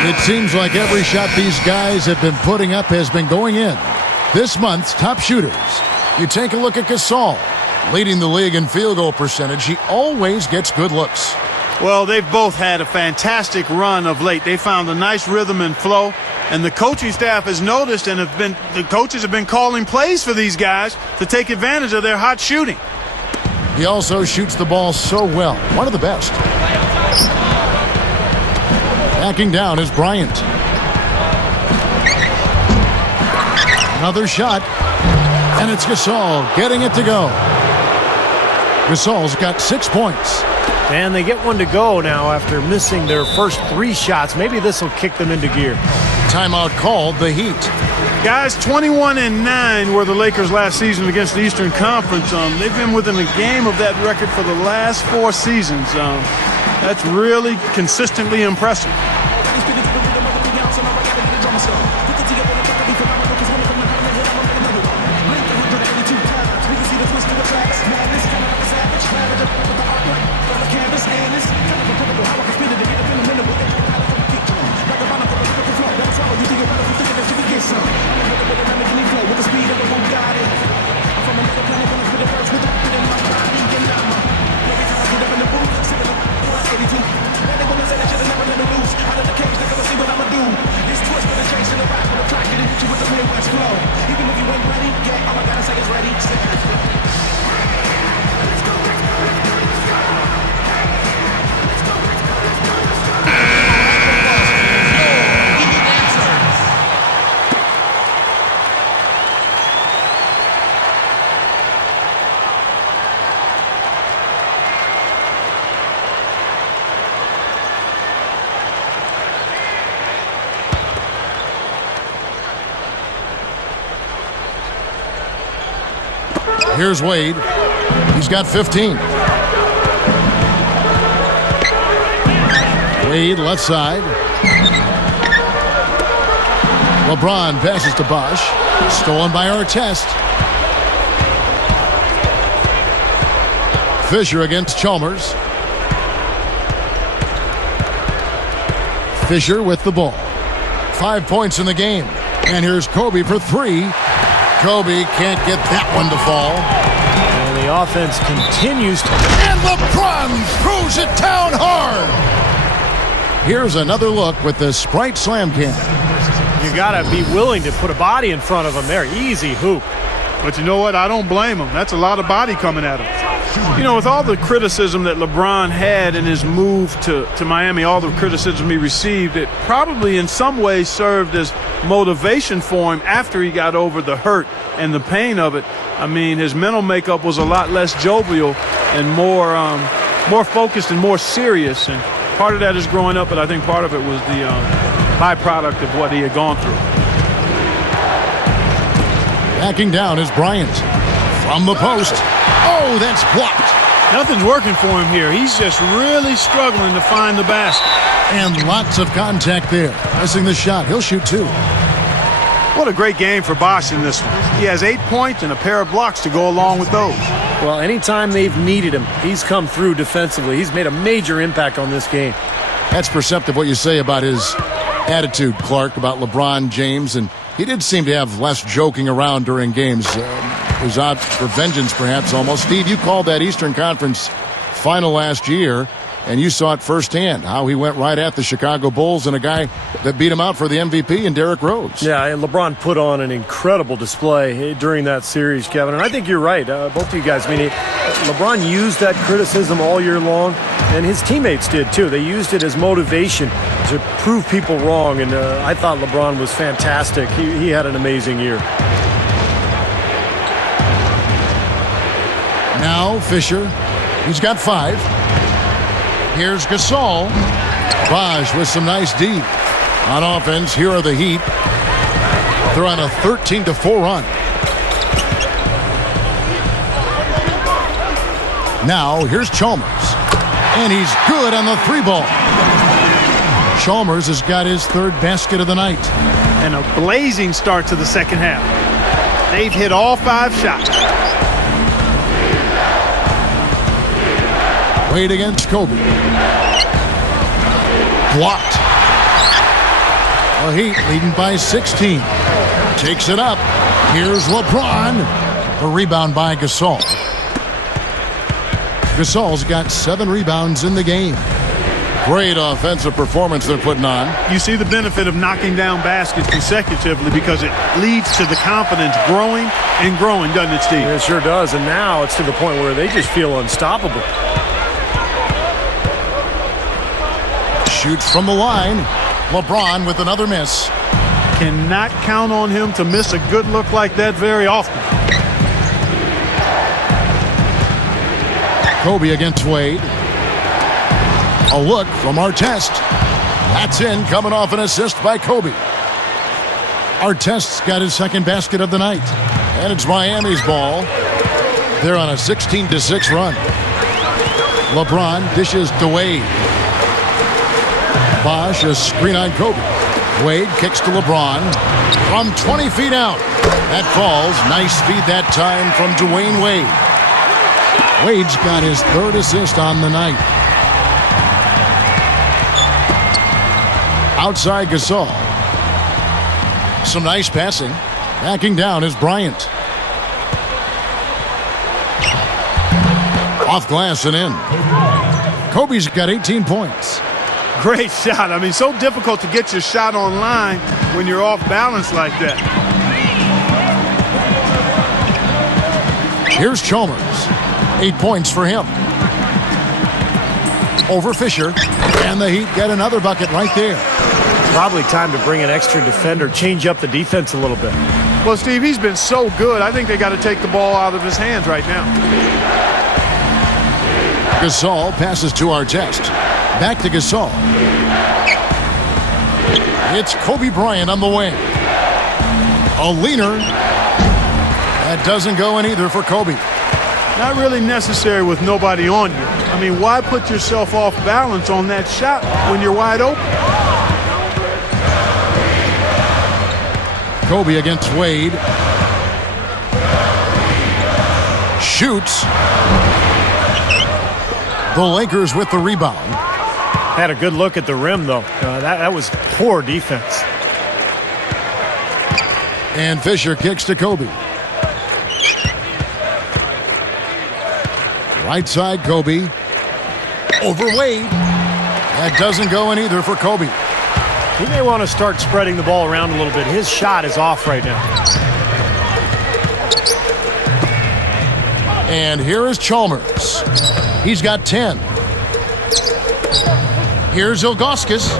It seems like every shot these guys have been putting up has been going in. This month's top shooters. You take a look at Gasol, leading the league in field goal percentage. He always gets good looks. Well, they've both had a fantastic run of late. They found a nice rhythm and flow, and the coaching staff has noticed, and the coaches have been calling plays for these guys to take advantage of their hot shooting. He also shoots the ball so well. One of the best. Backing down is Bryant. Another shot. And it's Gasol getting it to go. Gasol's got 6 points. And they get one to go now after missing their first 3 shots. Maybe this will kick them into gear. Timeout called, the Heat. Guys, 21-9 were the Lakers last season against the Eastern Conference. They've been within a game of that record for the last 4 seasons. That's really consistently impressive. Here's Wade. He's got 15. Wade left side. LeBron passes to Bosch. Stolen by Artest. Fisher against Chalmers. Fisher with the ball. 5 points in the game. And here's Kobe for 3. Kobe can't get that one to fall. And the offense continues to... And LeBron throws it down hard. Here's another look with the Sprite Slam Can. You got to be willing to put a body in front of him there. Easy hoop. But you know what? I don't blame him. That's a lot of body coming at him. You know, with all the criticism that LeBron had in his move to Miami, all the criticism he received, it probably in some ways served as motivation for him after he got over the hurt and the pain of it. I mean, his mental makeup was a lot less jovial and more focused and more serious. And part of that is growing up, but I think part of it was the byproduct of what he had gone through. Backing down is Bryant. From the post. Oh, that's blocked. Nothing's working for him here. He's just really struggling to find the basket. And lots of contact there. Missing the shot. He'll shoot 2. What a great game for Bosch in this one. He has 8 points and a pair of blocks to go along with those. Well, anytime they've needed him, he's come through defensively. He's made a major impact on this game. That's perceptive what you say about his attitude, Clark, about LeBron James. And he did seem to have less joking around during games. It was out for vengeance, perhaps, almost. Steve, you called that Eastern Conference final last year, and you saw it firsthand, how he went right at the Chicago Bulls and a guy that beat him out for the MVP in Derrick Rose. Yeah, and LeBron put on an incredible display during that series, Kevin. And I think you're right, both of you guys. I mean, LeBron used that criticism all year long, and his teammates did, too. They used it as motivation to prove people wrong, and I thought LeBron was fantastic. He had an amazing year. Now Fisher, he's got 5. Here's Gasol. Bosch with some nice D. On offense, here are the Heat. They're on a 13-4 run. Now here's Chalmers. And he's good on the 3-ball. Chalmers has got his 3rd basket of the night. And a blazing start to the second half. They've hit all 5 shots. Wade against Kobe. Blocked. The Heat leading by 16. Takes it up. Here's LeBron. A rebound by Gasol. Gasol's got 7 rebounds in the game. Great offensive performance they're putting on. You see the benefit of knocking down baskets consecutively because it leads to the confidence growing and growing, doesn't it, Steve? It sure does, and now it's to the point where they just feel unstoppable. Shoots from the line. LeBron with another miss. Cannot count on him to miss a good look like that very often. Kobe against Wade. A look from Artest. That's in, coming off an assist by Kobe. Artest's got his second basket of the night. And it's Miami's ball. They're on a 16-6 run. LeBron dishes to Wade. Bosh, a screen on Kobe. Wade kicks to LeBron from 20 feet out. That falls. Nice feed that time from Dwayne Wade. Wade's got his third assist on the night. Outside Gasol. Some nice passing. Backing down is Bryant. Off glass and in. Kobe's got 18 points. Great shot. I mean, so difficult to get your shot on line when you're off balance like that. Here's Chalmers. 8 points for him. Over Fisher. And the Heat get another bucket right there. Probably time to bring an extra defender, change up the defense a little bit. Well, Steve, he's been so good. I think they got to take the ball out of his hands right now. Gasol passes to Artest. Back to Gasol. It's Kobe Bryant on the wing. A leaner. That doesn't go in either for Kobe. Not really necessary with nobody on you. I mean, why put yourself off balance on that shot when you're wide open? Kobe against Wade. Shoots. The Lakers with the rebound. Had a good look at the rim, though. That was poor defense. And Fisher kicks to Kobe. Right side, Kobe. Over Wade. That doesn't go in either for Kobe. He may want to start spreading the ball around a little bit. His shot is off right now. And here is Chalmers. He's got 10. Here's Ilgauskas.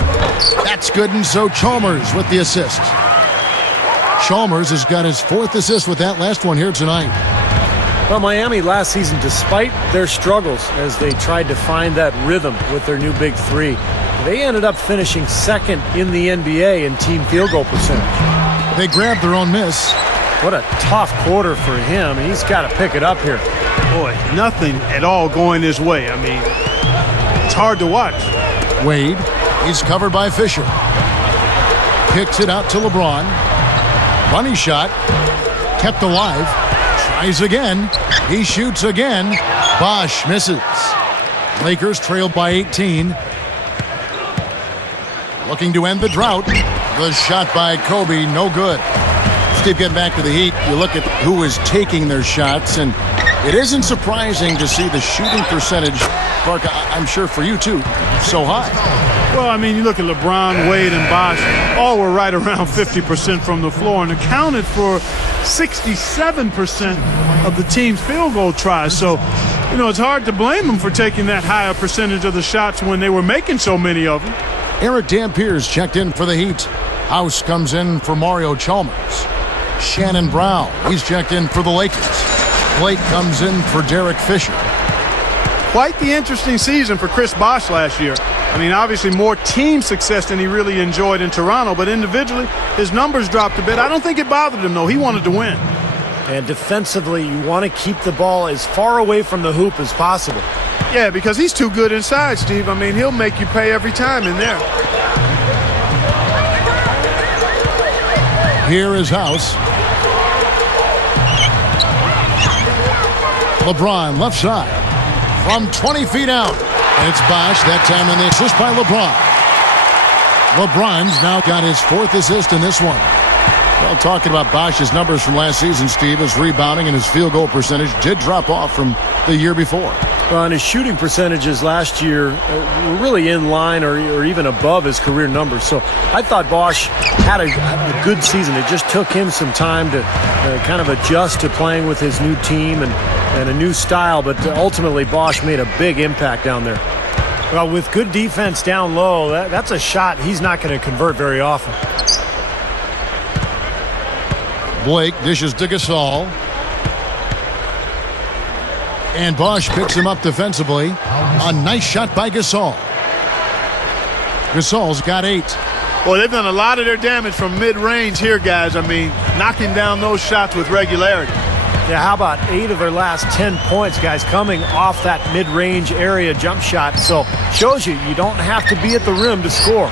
That's good, and so Chalmers with the assist. Chalmers has got his fourth assist with that last one here tonight. Well, Miami last season, despite their struggles as they tried to find that rhythm with their new big three, they ended up finishing second in the NBA in team field goal percentage. They grabbed their own miss. What a tough quarter for him. He's got to pick it up here. Boy, nothing at all going his way. I mean, it's hard to watch. Wade, he's covered by Fisher. Kicks it out to LeBron. Running shot, kept alive. Tries again. He shoots again. Bosh misses. Lakers trailed by 18. Looking to end the drought. The shot by Kobe, no good. Steve, getting back to the Heat, you look at who is taking their shots, and it isn't surprising to see the shooting percentage, Clark, I'm sure for you too, so high. Well, I mean, you look at LeBron, Wade, and Bosh, all were right around 50% from the floor and accounted for 67% of the team's field goal tries. So, you know, it's hard to blame them for taking that higher percentage of the shots when they were making so many of them. Eric Dampiers checked in for the Heat. House comes in for Mario Chalmers. Shannon Brown, he's checked in for the Lakers. Blake comes in for Derek Fisher. Quite the interesting season for Chris Bosh last year. I mean, obviously more team success than he really enjoyed in Toronto, but individually, his numbers dropped a bit. I don't think it bothered him, though. He wanted to win. And defensively, you want to keep the ball as far away from the hoop as possible. Yeah, because he's too good inside, Steve. I mean, he'll make you pay every time in there. Here is House. LeBron, left side. From 20 feet out. And it's Bosh, that time on the assist by LeBron. LeBron's now got his fourth assist in this one. Well, talking about Bosh's numbers from last season, Steve, his rebounding and his field goal percentage did drop off from the year before. Well, and his shooting percentages last year were really in line or even above his career numbers. So I thought Bosh had a good season. It just took him some time to kind of adjust to playing with his new team and a new style. But ultimately, Bosh made a big impact down there. Well, with good defense down low, that's a shot he's not going to convert very often. Blake dishes to Gasol. And Bosch picks him up defensively. A nice shot by Gasol. Gasol's got 8. Well, they've done a lot of their damage from mid-range here, guys. I mean, knocking down those shots with regularity. Yeah, how about 8 of their last 10 points, guys, coming off that mid-range area jump shot. So shows you don't have to be at the rim to score.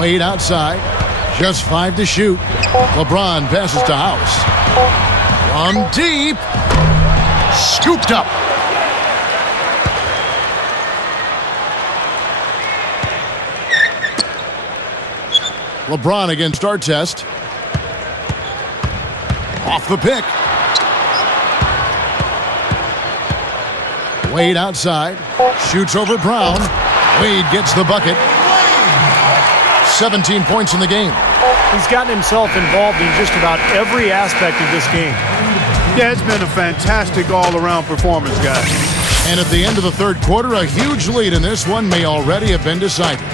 Wade outside. Just 5 to shoot. LeBron passes to House. From deep. Scooped up. LeBron against Artest. Off the pick. Wade outside. Shoots over Brown. Wade gets the bucket. 17 points in the game. He's gotten himself involved in just about every aspect of this game. Yeah, it's been a fantastic all-around performance, guys. And at the end of the third quarter, a huge lead in this one may already have been decided.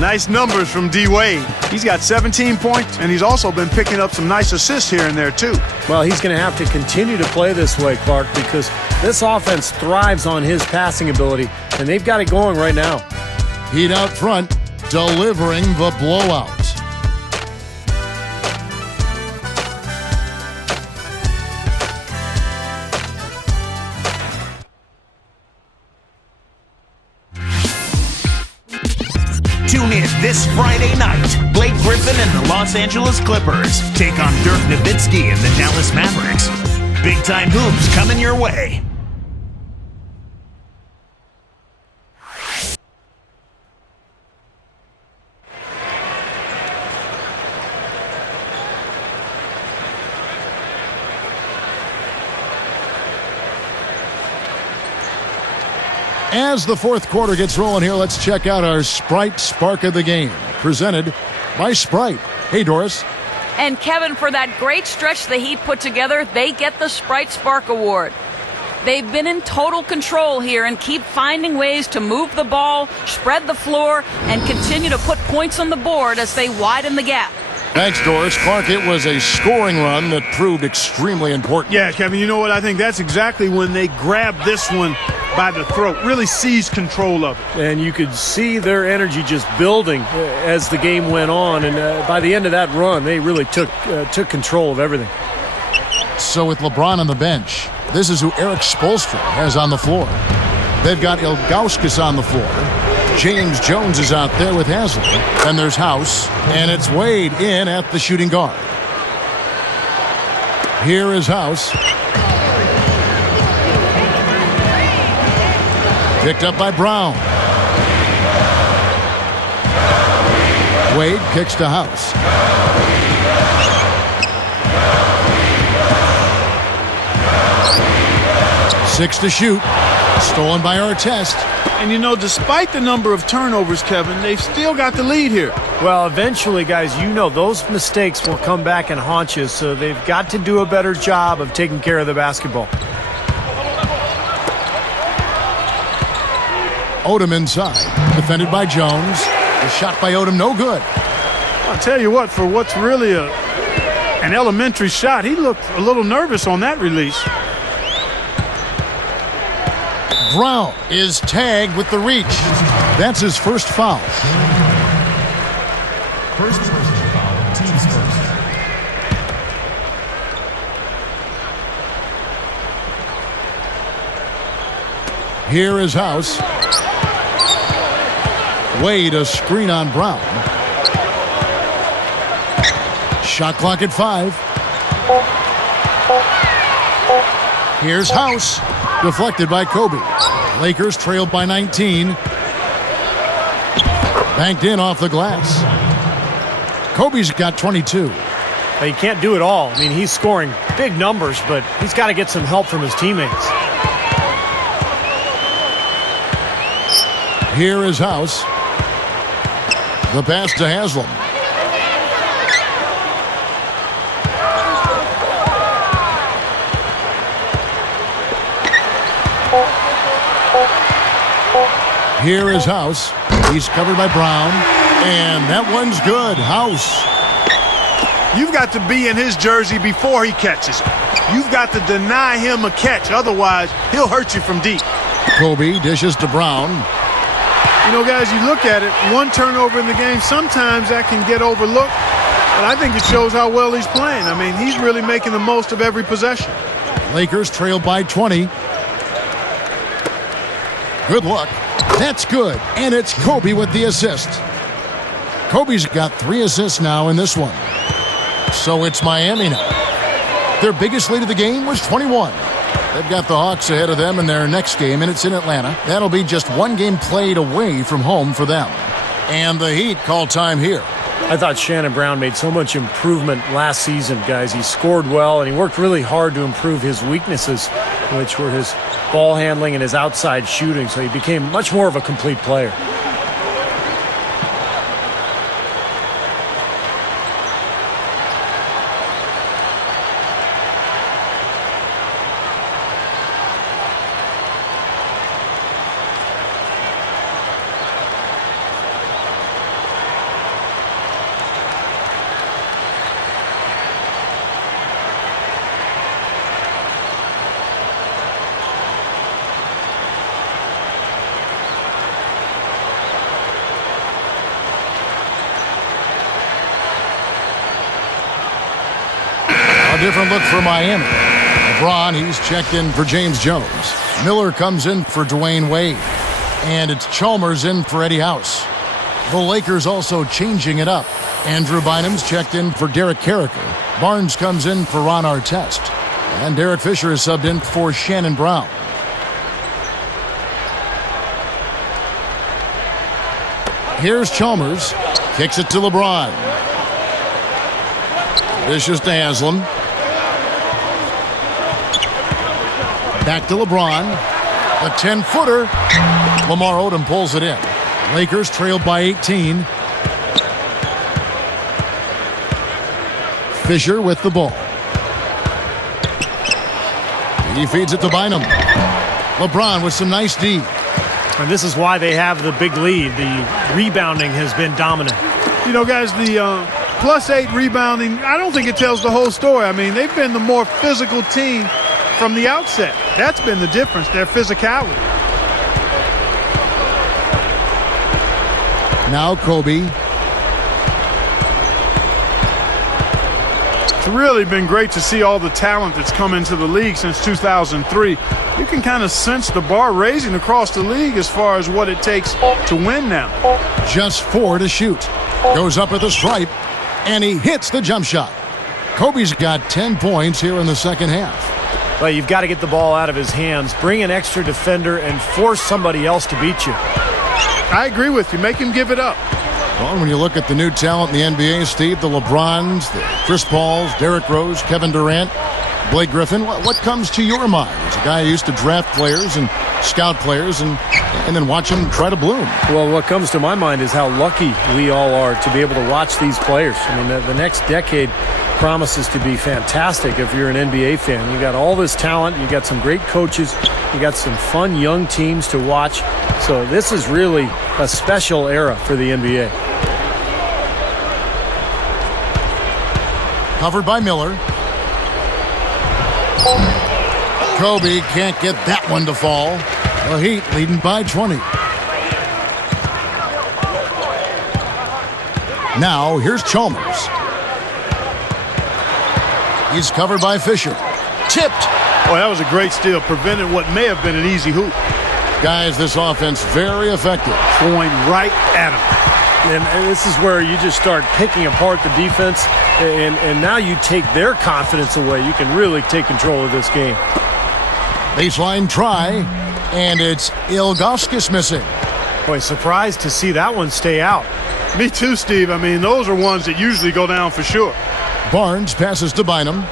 Nice numbers from D. Wade. He's got 17 points, and he's also been picking up some nice assists here and there, too. Well, he's going to have to continue to play this way, Clark, because this offense thrives on his passing ability, and they've got it going right now. Heat out front, delivering the blowout. Tune in this Friday night. Blake Griffin and the Los Angeles Clippers take on Dirk Nowitzki and the Dallas Mavericks. Big time hoops coming your way. As the fourth quarter gets rolling here, let's check out our Sprite Spark of the Game, presented by Sprite. Hey, Doris. And Kevin, for that great stretch the Heat put together, they get the Sprite Spark Award. They've been in total control here and keep finding ways to move the ball, spread the floor, and continue to put points on the board as they widen the gap. Thanks, Doris. Clark, it was a scoring run that proved extremely important. Yeah, Kevin, you know what? I think that's exactly when they grabbed this one by the throat, really seized control of it. And you could see their energy just building as the game went on. And by the end of that run, they really took control of everything. So with LeBron on the bench, this is who Eric Spoelstra has on the floor. They've got Ilgauskas on the floor. James Jones is out there with Haslem. Then there's House, and it's Wade in at the shooting guard. Here is House. Picked up by Brown. Wade kicks to House. Six to shoot. Stolen by Artest. And you know, despite the number of turnovers, Kevin, they've still got the lead here. Well, eventually, guys, you know those mistakes will come back and haunt you, so they've got to do a better job of taking care of the basketball. Odom inside. Defended by Jones. The shot by Odom, no good. I'll tell you what, for what's really an elementary shot, he looked a little nervous on that release. Brown is tagged with the reach. That's his first foul. First personal foul, team's first. Here is House. Wade, a screen on Brown. Shot clock at 5. Here's House. Deflected by Kobe. Lakers trailed by 19. Banked in off the glass. Kobe's got 22. But he can't do it all. I mean, he's scoring big numbers, but he's got to get some help from his teammates. Here is House. The pass to Haslem. Here is House. He's covered by Brown. And that one's good. House. You've got to be in his jersey before he catches it. You've got to deny him a catch. Otherwise, he'll hurt you from deep. Kobe dishes to Brown. You know, guys, you look at it, one turnover in the game, sometimes that can get overlooked. But I think it shows how well he's playing. I mean, he's really making the most of every possession. Lakers trail by 20. Good look. That's good. And it's Kobe with the assist. Kobe's got 3 assists now in this one. So it's Miami now. Their biggest lead of the game was 21. They've got the Hawks ahead of them in their next game, and it's in Atlanta. That'll be just one game played away from home for them. And the Heat call time here. I thought Shannon Brown made so much improvement last season, guys. He scored well, and he worked really hard to improve his weaknesses, which were his ball handling and his outside shooting, so he became much more of a complete player. Different look for Miami. LeBron, he's checked in for James Jones. Miller comes in for Dwayne Wade. And it's Chalmers in for Eddie House. The Lakers also changing it up. Andrew Bynum's checked in for Derek Carricker. Barnes comes in for Ron Artest. And Derek Fisher is subbed in for Shannon Brown. Here's Chalmers. Kicks it to LeBron. Dishes to Haslam. Back to LeBron. A 10-footer. Lamar Odom pulls it in. Lakers trailed by 18. Fisher with the ball. He feeds it to Bynum. LeBron with some nice D. And this is why they have the big lead. The rebounding has been dominant. You know, guys, the +8 rebounding, I don't think it tells the whole story. I mean, they've been the more physical team from the outset. That's been the difference, their physicality. Now Kobe. It's really been great to see all the talent that's come into the league since 2003. You can kind of sense the bar raising across the league as far as what it takes to win now. Just 4 to shoot. Goes up at the stripe, and he hits the jump shot. Kobe's got 10 points here in the second half. Well, you've got to get the ball out of his hands, bring an extra defender, and force somebody else to beat you. I agree with you. Make him give it up. Well, when you look at the new talent in the NBA, Steve, the LeBrons, the Chris Pauls, Derrick Rose, Kevin Durant, Blake Griffin, what comes to your mind? As a guy who used to draft players and scout players and then watch them try to bloom. Well, what comes to my mind is how lucky we all are to be able to watch these players. I mean, the next decade promises to be fantastic if you're an NBA fan. You got all this talent, you got some great coaches, you got some fun young teams to watch. So this is really a special era for the NBA. Covered by Miller. Kobe can't get that one to fall. The Heat leading by 20. Now here's Chalmers. He's covered by Fisher. Tipped. Boy, that was a great steal. Prevented what may have been an easy hoop. Guys, this offense very effective. Going right at him. And this is where you just start picking apart the defense, and now you take their confidence away. You can really take control of this game. Baseline try, and it's Ilgauskas missing. Boy, surprised to see that one stay out. Me too, Steve. I mean, those are ones that usually go down for sure. Barnes passes to Bynum.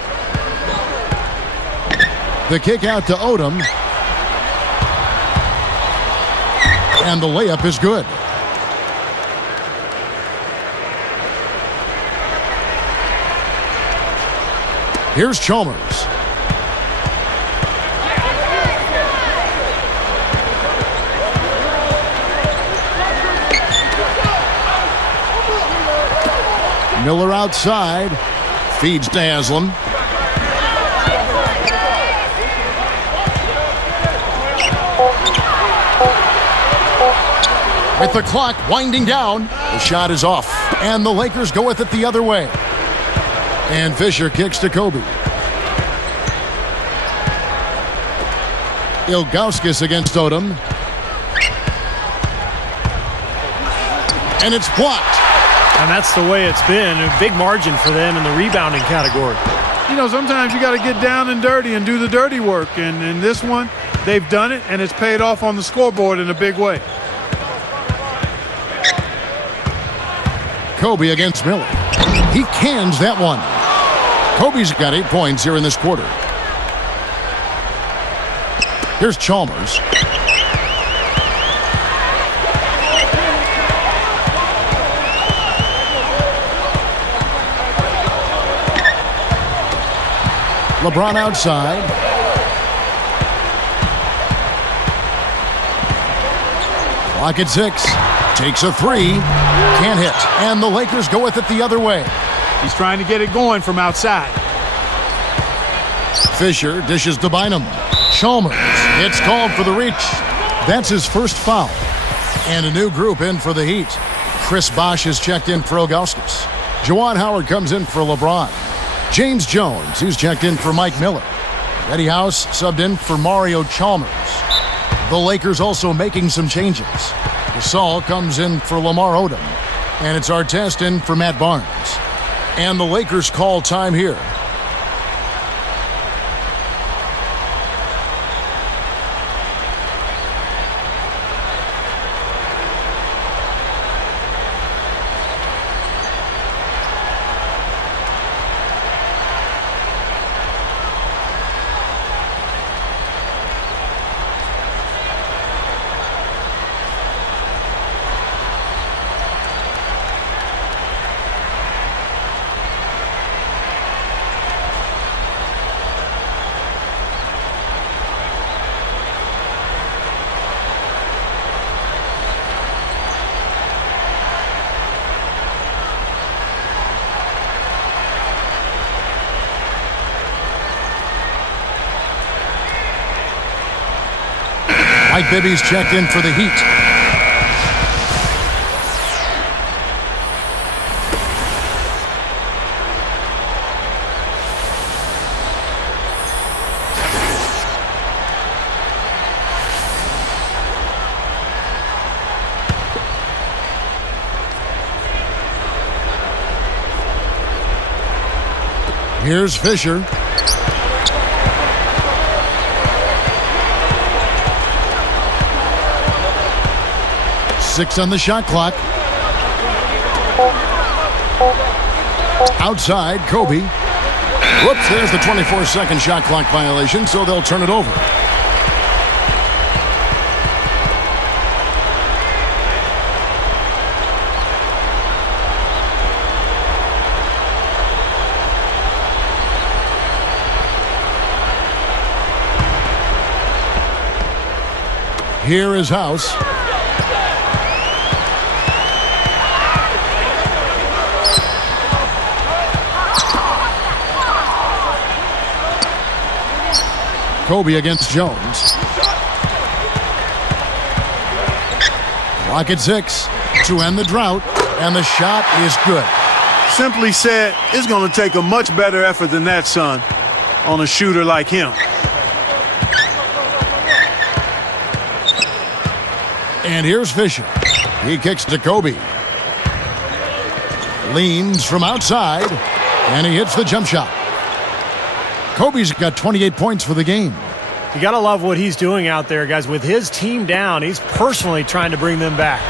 The kick out to Odom. And the layup is good. Here's Chalmers. Miller outside. Feeds to Haslam. With the clock winding down, the shot is off. And the Lakers go with it the other way. And Fisher kicks to Kobe. Ilgauskas against Odom. And it's blocked. And that's the way it's been. A big margin for them in the rebounding category. You know, sometimes you got to get down and dirty and do the dirty work. And in this one, they've done it, and it's paid off on the scoreboard in a big way. Kobe against Miller. He cans that one. Kobe's got 8 points here in this quarter. Here's Chalmers. LeBron outside. Clock at 6. Takes a 3. Can't hit. And the Lakers go with it the other way. He's trying to get it going from outside. Fisher dishes to Bynum. Chalmers. It's called for the reach. That's his first foul. And a new group in for the Heat. Chris Bosh is checked in for Ilgauskas. Juwan Howard comes in for LeBron. James Jones, who's checked in for Mike Miller. Eddie House subbed in for Mario Chalmers. The Lakers also making some changes. Gasol comes in for Lamar Odom. And it's Artest in for Matt Barnes. And the Lakers call time here. Mike Bibby's checked in for the Heat. Here's Fisher. Six on the shot clock. Outside, Kobe. Whoops, there's the 24-second shot clock violation, so they'll turn it over. Here is House. Kobe against Jones. Clock at 6 to end the drought, and the shot is good. Simply said, it's going to take a much better effort than that, son, on a shooter like him. And here's Fisher. He kicks to Kobe. Leans from outside, and he hits the jump shot. Kobe's got 28 points for the game. You got to love what he's doing out there, guys. With his team down, he's personally trying to bring them back.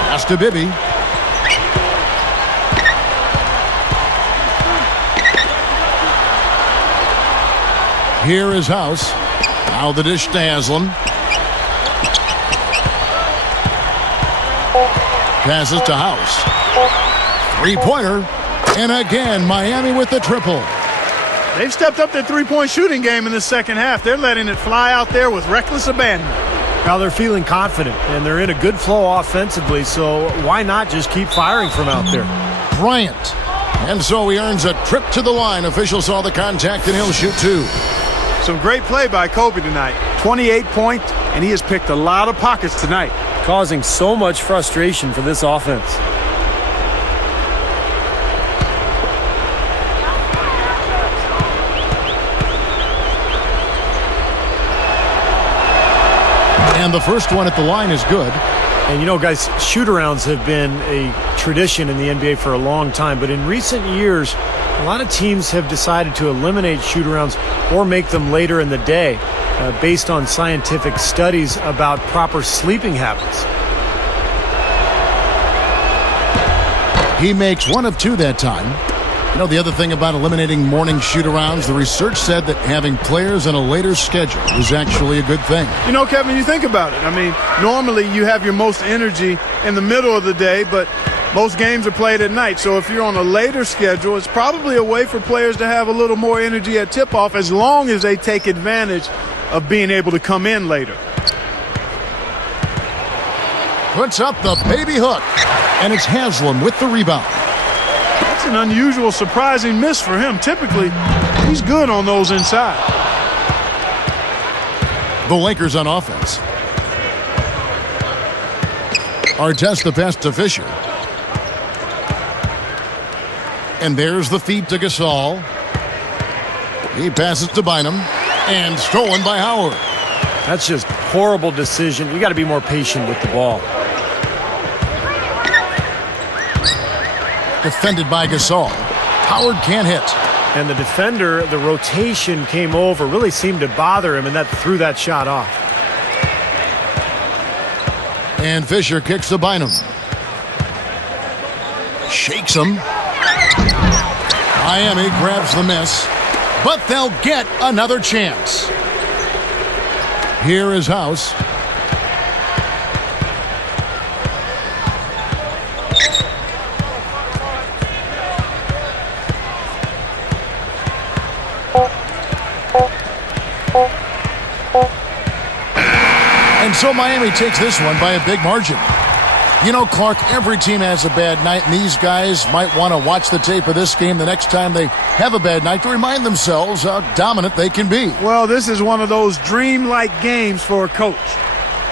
Pass to Bibby. Here is House. Now the dish to Haslam. Passes to House. Three-pointer. And again, Miami with the triple. They've stepped up their three-point shooting game in the second half. They're letting it fly out there with reckless abandon. Now they're feeling confident, and they're in a good flow offensively, so why not just keep firing from out there? Bryant. And so he earns a trip to the line. Official saw the contact, and he'll shoot 2. Some great play by Kobe tonight. 28 points, and he has picked a lot of pockets tonight. Causing so much frustration for this offense. And the first one at the line is good. And you know, guys, shoot-arounds have been a tradition in the NBA for a long time, but in recent years, a lot of teams have decided to eliminate shoot-arounds or make them later in the day based on scientific studies about proper sleeping habits. He makes 1 of 2 that time. You know, the other thing about eliminating morning shoot-arounds, the research said that having players on a later schedule is actually a good thing. You know, Kevin, you think about it. I mean, normally you have your most energy in the middle of the day, but most games are played at night. So if you're on a later schedule, it's probably a way for players to have a little more energy at tip-off as long as they take advantage of being able to come in later. Puts up the baby hook, and it's Haslam with the rebound. That's an unusual, surprising miss for him. Typically, he's good on those inside. The Lakers on offense. Artest the pass to Fisher. And there's the feed to Gasol. He passes to Bynum. And stolen by Howard. That's just horrible decision. You got to be more patient with the ball. Defended by Gasol. Howard can't hit. And the defender, the rotation came over, really seemed to bother him, and that threw that shot off. And Fisher kicks to Bynum. Shakes him. Miami grabs the miss, but they'll get another chance. Here is House. And so Miami takes this one by a big margin. You know, Clark, every team has a bad night, and these guys might want to watch the tape of this game the next time they have a bad night to remind themselves how dominant they can be. Well, this is one of those dreamlike games for a coach.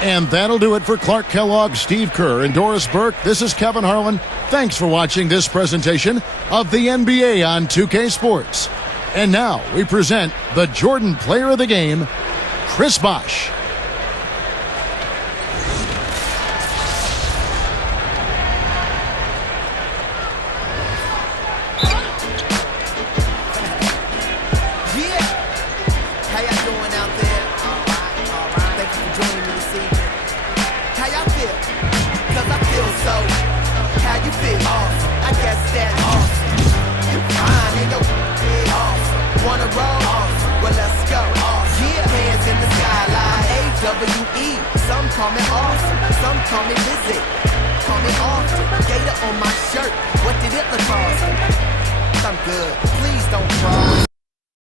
And that'll do it for Clark Kellogg, Steve Kerr, and Doris Burke. This is Kevin Harlan. Thanks for watching this presentation of the NBA on 2K Sports. And now we present the Jordan Player of the Game, Chris Bosh. Some call me awesome, some call me busy. Call me often, Gator on my shirt. What did it look awesome? I'm good, please don't cross.